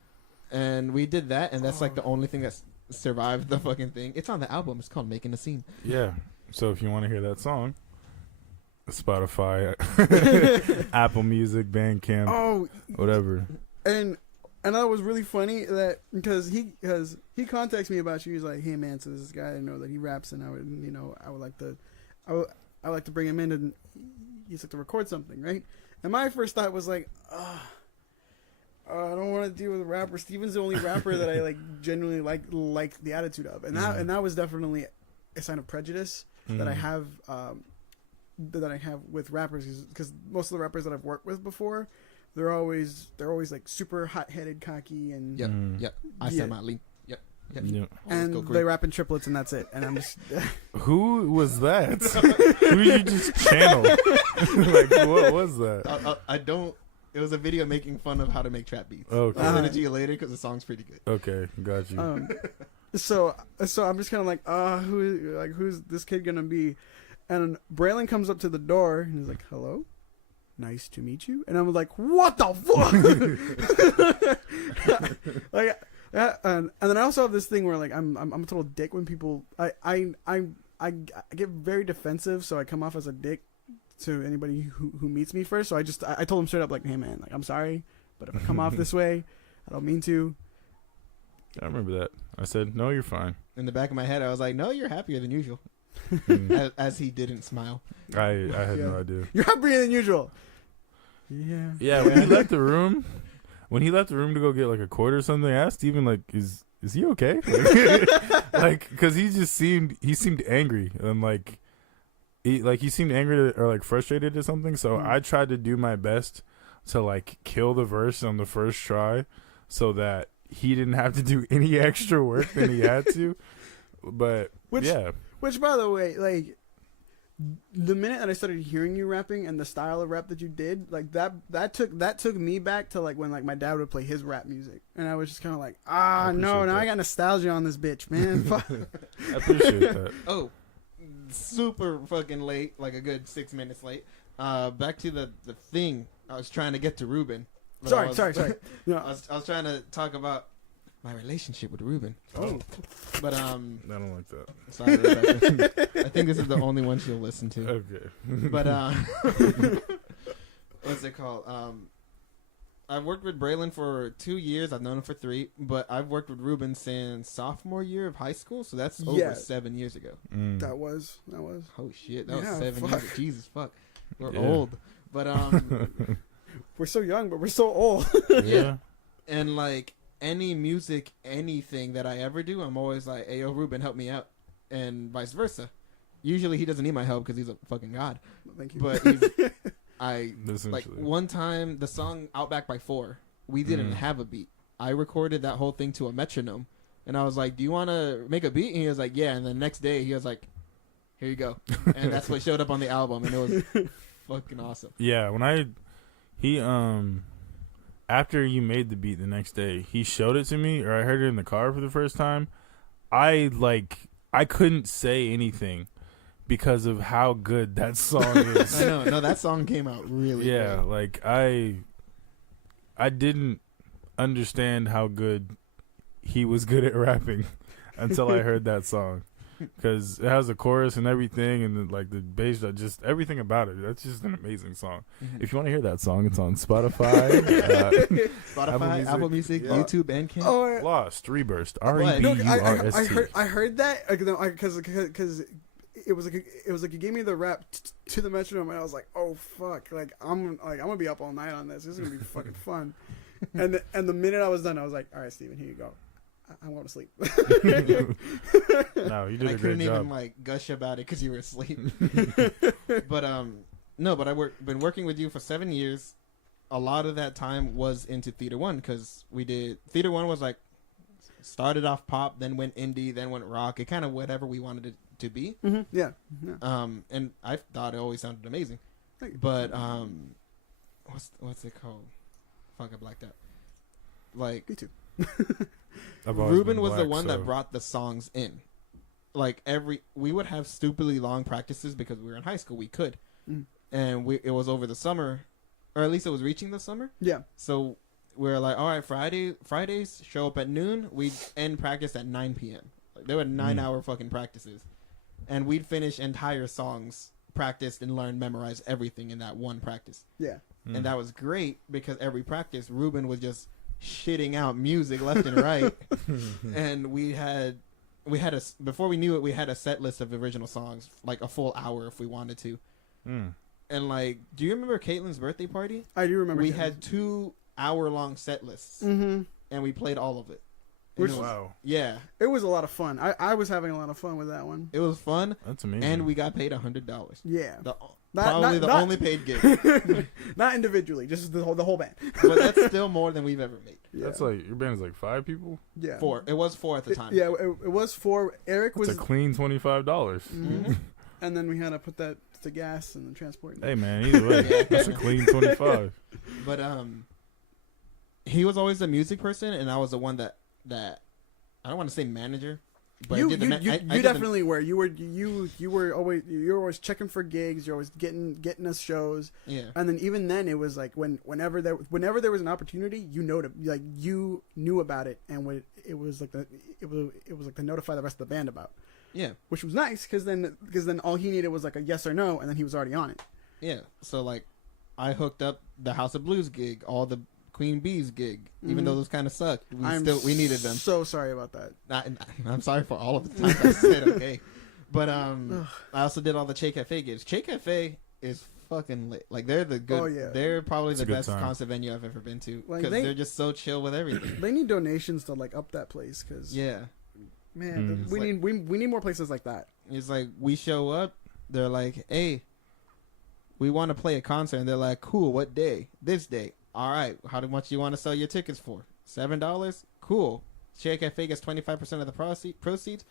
and we did that, and that's like the only thing that's survived the fucking thing. It's on the album. It's called "Making a Scene." Yeah. So if you want to hear that song, Spotify, Apple Music, Bandcamp, whatever. And that was really funny that because he contacts me about you. He's like, hey man, so this guy I know that he raps, and I would like to bring him in, and he's like to record something, right? And my first thought was like, I don't want to deal with a rapper. Steven's the only rapper that I like genuinely like the attitude of, and that was definitely a sign of prejudice that I have with rappers, because most of the rappers that I've worked with before, they're always like super hot-headed, cocky, and Yep. I said my lean. Yep. And they rap in triplets, and that's it. And I'm just who was that? Who did you just channel? Like, what was that? I don't. It was a video making fun of how to make trap beats. Okay. I'll send it to you later because the song's pretty good. Okay, got you. So I'm just kind of like, who's this kid gonna be? And Braylon comes up to the door and he's like, "Hello, nice to meet you." And I'm like, "What the fuck?" Like, and then I also have this thing where like I'm a total dick when people I get very defensive, so I come off as a dick to anybody who meets me first. So I told him straight up like, "Hey man, like I'm sorry, but if I come off this way, I don't mean to." I remember that. I said, "No, you're fine." In the back of my head, I was like, "No, you're happier than usual." as he didn't smile. I had no idea. You're happier than usual. Yeah. Yeah, when he left the room, to go get like a quarter or something, I asked Steven, like, is he okay? Like, because he seemed angry, and like he seemed angry or like frustrated or something. So I tried to do my best to like kill the verse on the first try, so that he didn't have to do any extra work than he had to. But Which, by the way, like, the minute that I started hearing you rapping and the style of rap that you did, like that took me back to like when like my dad would play his rap music, and I was just kind of like, now I got nostalgia on this bitch, man. I appreciate that. Oh, super fucking late, like a good 6 minutes late. Back to the thing. I was trying to get to Ruben. Sorry. No. I was trying to talk about my relationship with Ruben. Oh. But I don't like that. Sorry, Rebecca. I think this is the only one she'll listen to. Okay. But what's it called? I've worked with Braylon for 2 years. I've known him for 3, but I've worked with Ruben since sophomore year of high school, so that's over 7 years ago. That was. Oh shit, that was 7 years. Jesus fuck, we're Yeah. old. But we're so young, but we're so old. Yeah. And like any music, anything that I ever do, I'm always like, "Hey, yo, Ruben, help me out," and vice versa. Usually, he doesn't need my help because he's a fucking god. Thank you. But like one time, the song "Outback by 4," we didn't have a beat. I recorded that whole thing to a metronome, and I was like, "Do you want to make a beat?" And he was like, "Yeah." And the next day, he was like, "Here you go," and that's what showed up on the album, and it was fucking awesome. Yeah, when he after you made the beat the next day, he showed it to me, or I heard it in the car for the first time. I couldn't say anything because of how good that song is. I know. No, that song came out really good. Like I didn't understand how good he was good at rapping until I heard that song. because it has a chorus and everything, and like the bass, just everything about it. That's just an amazing song. Mhm. If you want to hear that song, it's on Spotify, Spotify, Apple Music, yeah. YouTube, Bandcamp. Oh, Lost, Reburst, But- Reburst. I heard that because it was like you gave me the rap to the metronome and I was like, oh fuck, like I'm gonna be up all night on this. This is gonna be fucking fun. And the minute I was done, I was like, all right, Steven, here you go. I'm going to sleep. No, you did I a great couldn't job. even like gush about it because you were asleep. But no, but been working with you for 7 years. A lot of that time was into Theater One because we did Theater One was like started off pop, then went indie, then went rock. It kind of whatever we wanted it to be. Mm-hmm. Yeah. And I thought it always sounded amazing. Thank you. But what's it called? Fuck, I blacked out. Like Me too. I've always Ruben been was the black, one so- that brought the songs in. Like we would have stupidly long practices because we were in high school. We could, and it was over the summer, or at least it was reaching the summer. Yeah. So we were like, all right, Fridays show up at noon. We'd end practice at 9 p.m. Like, there were 9-hour fucking practices, and we'd finish entire songs, practiced and learned, memorized everything in that one practice. Yeah. And that was great because every practice, Ruben was just shitting out music left and right, and we had before we knew it, we had a set list of original songs, like a full hour if we wanted to. And like, do you remember Caitlin's birthday party? I do remember. We had 2-hour-long set lists, Mm-hmm. and we played all of it. Which, Wow, Yeah, it was a lot of fun. I was having a lot of fun with that one. it was fun, that's amazing. and we got paid $100. Yeah. Probably the only paid gig, Not individually, just the whole band. but that's still more than we've ever made. Yeah. That's like your band's like 5 people. Yeah. 4. It was 4 at the time. Yeah, it was 4. Eric It's was. a clean $25. Mhm. And then we had to put that to gas and then transport. Hey man, either way, Yeah. that's a clean 25. But he was always the music person, and I was the one that I don't want to say manager, but I You did the I did the- definitely were. You were always checking for gigs. You're always getting us shows. yeah. And then even then, it was like whenever there was an opportunity, you knew about it, and it was like to notify the rest of the band about. Yeah, Which was nice because then all he needed was like a yes or no, and then he was already on it. yeah. So like, I hooked up the House of Blues gig, all the Queen Bees gig, even though those kind of sucked. We needed them. So sorry about that. I'm sorry for all of the times I said okay, but I also did all the Che Cafe gigs. Che Cafe is fucking lit. Like they're the good. Oh, yeah. They're probably It's a the good best time. concert venue I've ever been to Like, because they're just so chill with everything. They need donations to like up that place because Yeah. man, It's we need more places like that. It's like we show up, they're like, "Hey, we want to play a concert," and they're like, "Cool, what day? This day. All right. How much do you want to sell your tickets for? $7? Cool. Che Cafe gets 25% of the proceeds.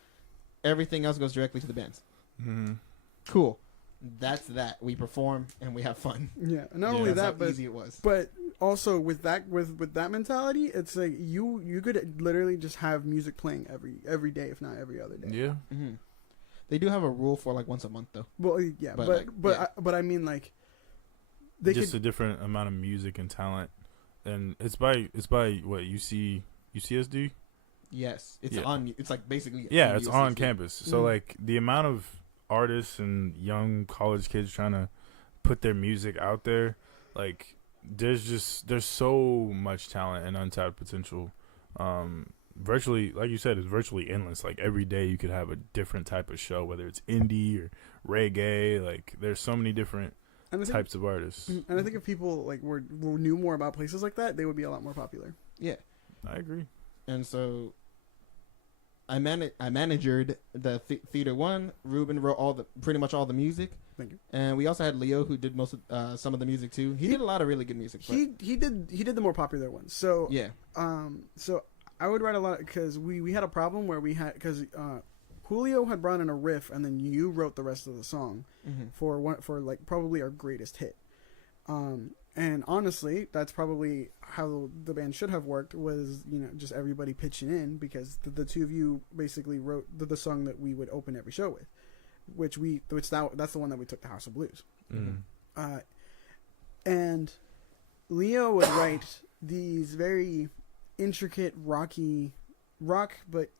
Everything else goes directly to the bands. Cool. That's that. We perform and we have fun. Yeah, not Yeah. only That's that, how but easy it was. But also with that mentality, it's like you could literally just have music playing every day, if not every other day. Yeah. Mm-hmm. They do have a rule for like once a month though. Well, yeah, But, but like, but yeah. but I mean like they Just could. a different amount of music and talent, and it's by what UCSD. Yes, it's Yeah. on. It's like basically. Yeah, it's on UCSD. campus. So Mhm. like the amount of artists and young college kids trying to put their music out there, like there's so much talent and untapped potential. Virtually, like you said, it's virtually endless. Like every day you could have a different type of show, whether it's indie or reggae. Like there's so many different And I think, types of artists. and I think if people like were knew more about places like that, they would be a lot more popular. Yeah, I agree. and so I managered the Theater One. Ruben wrote pretty much all the music. Thank you. And we also had Leo who did most of some of the music too. He did a lot of really good music. But He did the more popular ones. So yeah, so I would write a lot because we had a problem where we had because Julio had brought in a riff and then you wrote the rest of the song for like probably our greatest hit. And honestly, that's probably how the band should have worked was, just everybody pitching in because the two of you basically wrote the song that we would open every show with, that's the one that we took to House of Blues. And Leo would write these very intricate rock, but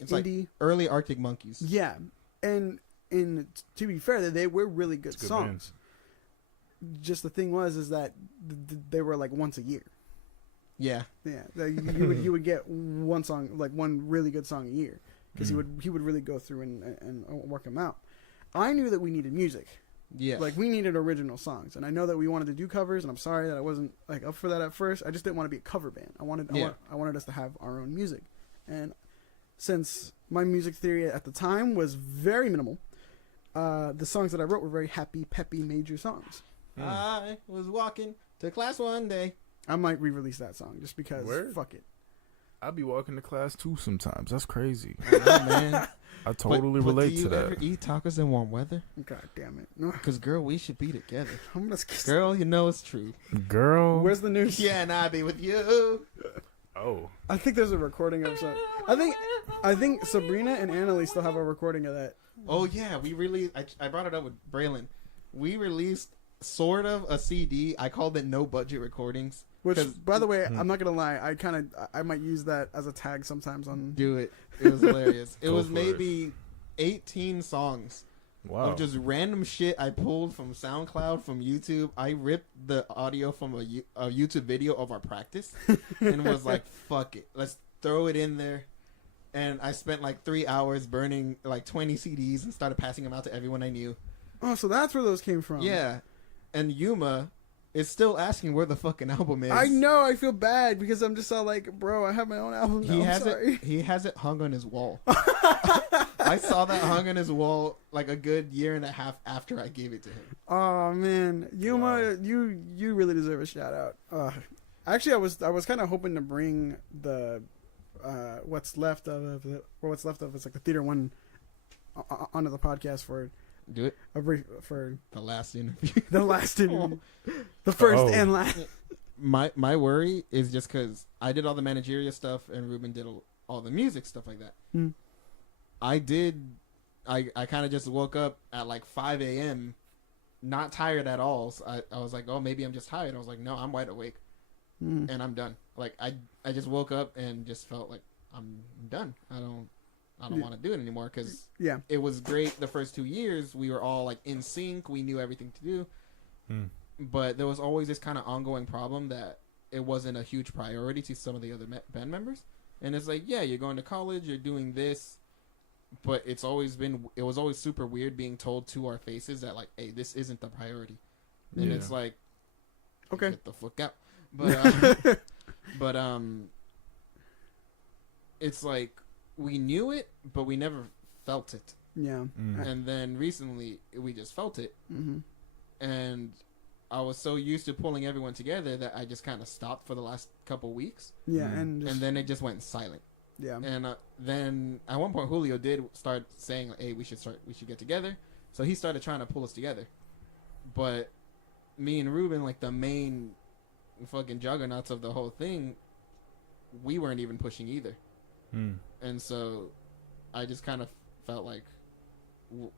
It's like indie, early Arctic Monkeys. Yeah, and to be fair, they were really good songs. Bands. Just the thing is that they were like once a year. Yeah, Yeah. You would get one song, like one really good song a year, because he would really go through and work them out. I knew that we needed music. yeah. Like we needed original songs, and I know that we wanted to do covers, and I'm sorry that I wasn't like up for that at first. I just didn't want to be a cover band. I wanted us to have our own music, and since my music theory at the time was very minimal, the songs that I wrote were very happy, peppy, major songs. I was walking to class one day. I might re-release that song just because. Word? Fuck it. I be walking to class too sometimes. That's crazy. I know, man. I totally relate to Do you that. ever eat tacos in warm weather? God damn it. No. Because, girl, we should be together. I'm gonna Girl, you know it's true. Girl. Where's the news? Yeah, and I be with you. Oh. I think there's a recording of some. I think Sabrina and Annalie still have a recording of that. Oh, yeah. We released... I brought it up with Braylon. We released sort of a CD. I called it No Budget Recordings. Which, by the way, I'm not gonna lie. I might use that as a tag sometimes on. Do it. It was hilarious. It Go was for maybe 18 songs Wow. of just random shit I pulled from SoundCloud, from YouTube. I ripped the audio from a YouTube video of our practice and was like, fuck it. Let's throw it in there. And I spent like 3 hours burning like 20 CDs and started passing them out to everyone I knew. Oh, so that's where those came from. Yeah. And Yuma is still asking where the fucking album is. I know. I feel bad because I'm just all like, bro, I have my own album now. He has it hung on his wall. I saw that hung on his wall like a good year and a half after I gave it to him. Oh man, Yuma, Wow. you really deserve a shout out. Actually, I was kind of hoping to bring the what's left of it's like the theater one onto the podcast for Do it. For The last interview. the last interview, the first Oh. and last. My worry is just because I did all the managerial stuff and Ruben did all the music stuff like that. Hmm. I kind of just woke up at like 5 a.m. not tired at all. So I was like, oh, maybe I'm just tired. I was like, no, I'm wide awake and I'm done. Like I just woke up and just felt like I'm done. I don't want to do it anymore because it was great the first 2 years. We were all like in sync. We knew everything to do. But there was always this kind of ongoing problem that it wasn't a huge priority to some of the other band members. And it's like, yeah, you're going to college, you're doing this, but it was always super weird being told to our faces that like, hey, this isn't the priority. And it's like, okay, get the fuck out. But it's like we knew it, but we never felt it. Yeah. And then recently we just felt it. Mm-hmm. And I was so used to pulling everyone together that I just kind of stopped for the last couple weeks. Yeah, and then it just went silent. Yeah. And then at one point Julio did start saying, "Hey, we should get together." So he started trying to pull us together. But me and Ruben, like the main fucking juggernauts of the whole thing, we weren't even pushing either. And so I just kind of felt like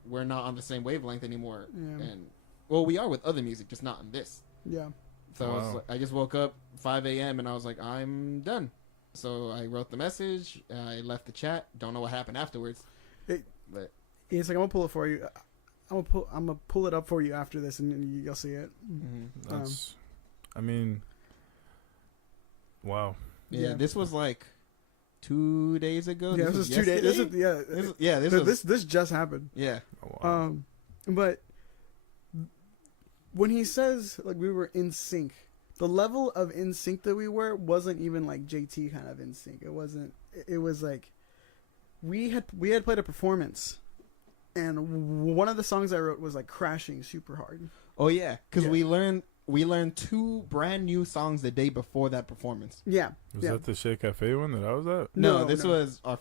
we're not on the same wavelength anymore. Yeah. And well, we are with other music, just not in this. Yeah. So I just woke up 5 a.m. and I was like, I'm done. So I wrote the message. I left the chat. Don't know what happened afterwards. But It's like I'm gonna pull it for you. I'm gonna pull it up for you after this, and you'll see it. That's, I mean, wow. yeah, this was like 2 days ago. Yeah, this was 2 days. This just happened. Yeah. Oh, wow. But when he says like we were in sync, the level of in sync that we were wasn't even like JT kind of in sync. It wasn't. It was like we had played a performance, and one of the songs I wrote was like crashing super hard. Oh yeah, because we learned 2 brand new songs the day before that performance. Yeah. Was that the Shea Cafe one that I was at? No, this was our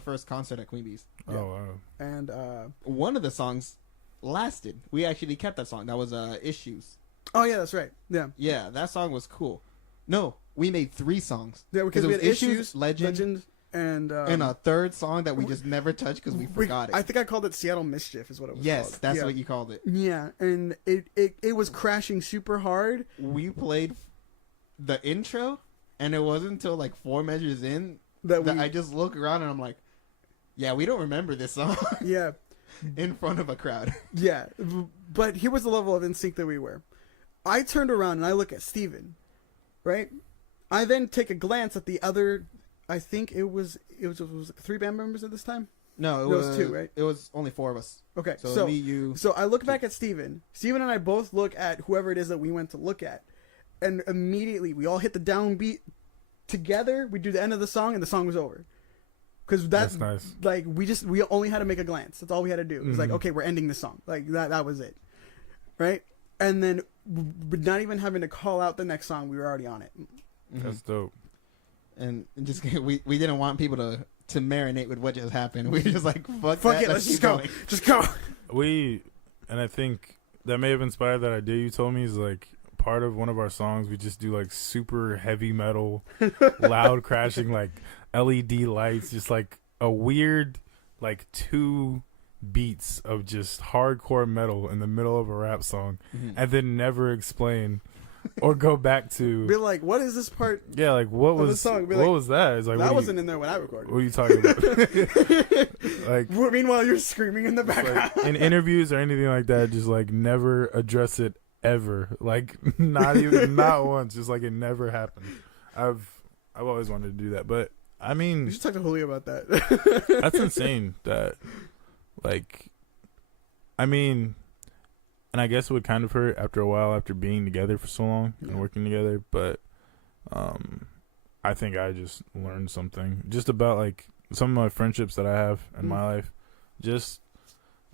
first concert at Queen Bee's. Oh wow. And one of the songs lasted. We actually kept that song. That was Issues. oh yeah, that's right. Yeah. Yeah, that song was cool. No, we made 3 songs. Yeah, because it we was had Issues, Legend, and a third song that we just never touched because we forgot it. I think I called it Seattle Mischief is what it was Yes, called. that's what you called it. Yeah, and it was crashing super hard. We played the intro, and it wasn't until like 4 measures in That I just look around and I'm like, Yeah, we don't remember this song Yeah. in front of a crowd. Yeah. But here was the level of instinct that we were. I turned around and I look at Steven, right? I then take a glance at the other, I think it was 3 band members at this time? No, it was 2, right? It was only 4 of us. Okay, So me, you. So I look back at Steven. Steven and I both look at whoever it is that we went to look at. And immediately we all hit the downbeat together. We do the end of the song and the song was over. Because that's nice. Like, we only had to make a glance. That's all we had to do. It was like, okay, we're ending the song. Like, that was it. Right? And then, not even having to call out the next song, we were already on it. That's dope. And just we didn't want people to marinate with what just happened. We were just like, fuck it, let's just go. Just go. And I think that may have inspired that idea you told me, is like part of one of our songs, we just do like super heavy metal, loud crashing, like LED lights, just like a weird, like 2 beats of just hardcore metal in the middle of a rap song, and then never explain or go back to be like, what is this part? Yeah, like what was the song? What was that? It's like, that wasn't in there when I recorded. What are you talking about? Like, meanwhile, you're screaming in the background. Like, in interviews or anything like that, just like never address it ever. Like not even not once. Just like it never happened. I've always wanted to do that, but I mean, you should talk to Julio about that. That's insane. That, like, I mean, and I guess it would kind of hurt after a while, after being together for so long and working together. But I think I just learned something just about like some of my friendships that I have in my life. Just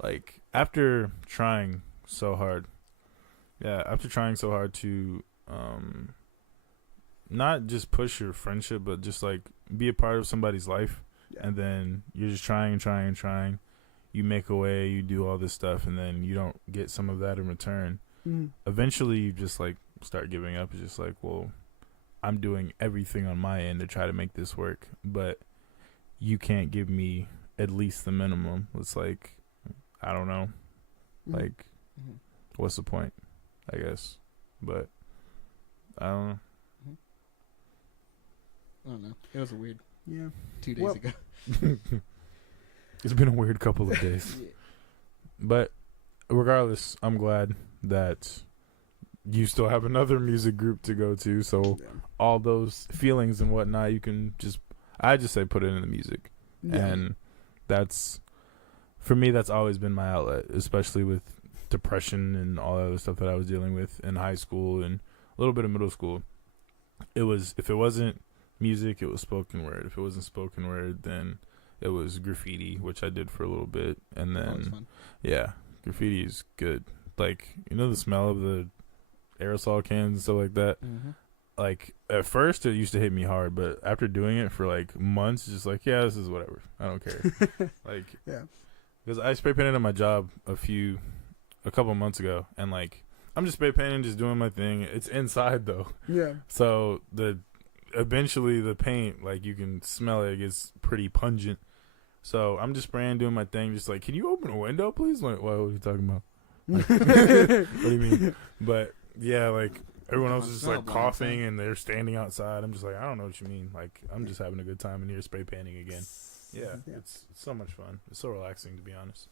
like after trying so hard, to not just push your friendship, but just like be a part of somebody's life, and then you're just trying. You make a way, you do all this stuff, and then you don't get some of that in return. Eventually, you just like start giving up. It's just like, well, I'm doing everything on my end to try to make this work, but you can't give me at least the minimum. It's like, I don't know, like, what's the point? I guess, but I don't know. I don't know. It was weird. 2 days ago. It's been a weird couple of days. But regardless, I'm glad that you still have another music group to go to. So all those feelings and whatnot, you can I just say put it in the music. And that's, for me, that's always been my outlet, especially with depression and all that other stuff that I was dealing with in high school and a little bit of middle school. It was, if it wasn't music, it was spoken word. If it wasn't spoken word, then it was graffiti, which I did for a little bit. And then, graffiti is good. Like, you know the smell of the aerosol cans and stuff like that? Like, at first, it used to hit me hard, but after doing it for, like, months, it's just like, yeah, this is whatever. I don't care. Like, because I spray painted on my job a couple months ago, and, like, I'm just spray painting, just doing my thing. It's inside, though. So, eventually, the paint, like, you can smell it. It gets pretty pungent. So I'm just spraying, doing my thing, just like, can you open a window, please? Like, what are you talking about? Like, what do you mean? But yeah, like everyone else is just like coughing and they're standing outside. I'm just like, I don't know what you mean. Like, I'm just having a good time in here spray painting again. Yeah. It's so much fun. It's so relaxing, to be honest.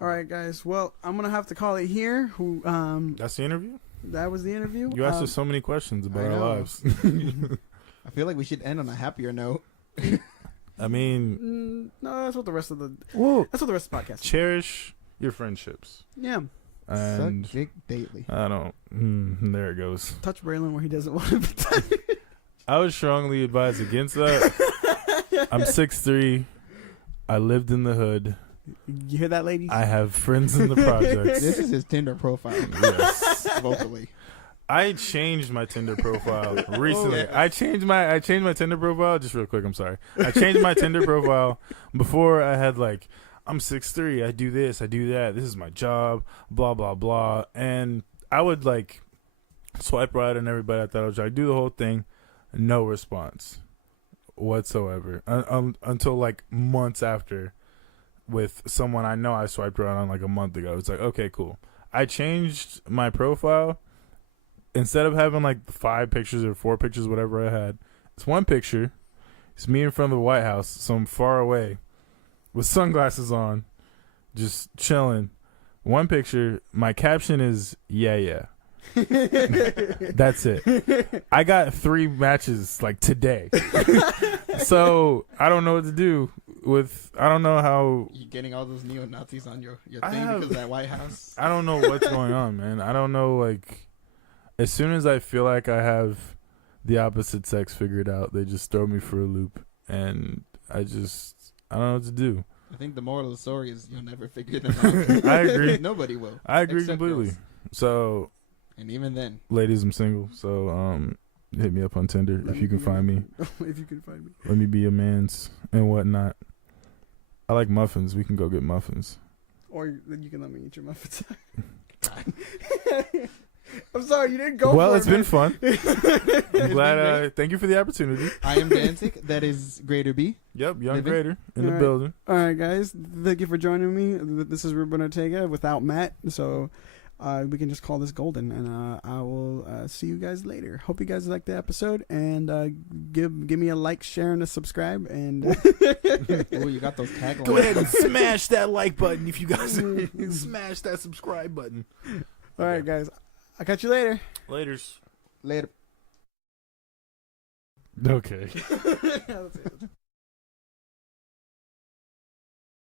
All right, guys. Well, I'm gonna have to call it here. That's the interview? That was the interview. You asked us so many questions about our lives. I feel like we should end on a happier note. I mean, no, that's what the rest of the podcast is. Cherish your friendships. Yeah. And suck dick daily. I don't. There it goes. Touch Braylon where he doesn't want to be touched. I would strongly advise against that. I'm 6'3". I lived in the hood. You hear that, ladies? I have friends in the projects. This is his Tinder profile. Yes. Vocally. I changed my Tinder profile recently. I changed my Tinder profile just real quick. I'm sorry. I changed my Tinder profile before. I had like, I'm 6'3". I do this. I do that. This is my job. Blah blah blah. And I would like swipe right on everybody. I thought I was trying to do the whole thing. No response whatsoever until like months after, with someone I know I swiped right on like a month ago. It's like, okay, cool. I changed my profile. Instead of having like 5 pictures or 4 pictures, whatever I had, it's one picture. It's me in front of the White House, so I'm far away. with sunglasses on, just chilling. One picture, my caption is, yeah. That's it. I got 3 matches like today. So I don't know what to do with, I don't know how. You getting all those neo-Nazis on your thing because of that White House? I don't know what's going on, man. I don't know, like, as soon as I feel like I have the opposite sex figured out, they just throw me for a loop. And I don't know what to do. I think the moral of the story is you'll never figure them out. I agree. Nobody will. I agree completely. Girls. So, and even then, ladies, I'm single. So, hit me up on Tinder if you can find me. If you can find me. Let me be a man's and whatnot. I like muffins. We can go get muffins. Or you can let me eat your muffins. I'm sorry, you didn't go. Well, for it's been fun. I'm glad. Thank you for the opportunity. I am Danzig. That is Greater B. Yep, young Living. Greater in the All right. building. All right, guys. Thank you for joining me. This is Ruben Ortega without Matt. So we can just call this golden. And I will see you guys later. Hope you guys liked the episode. And give me a like, share, and a subscribe. And Oh, you got those taglines. Go ahead and smash that like button if you guys smash that subscribe button. all right, guys. I'll catch you later. Laters. Later. Okay. Yeah, that's it.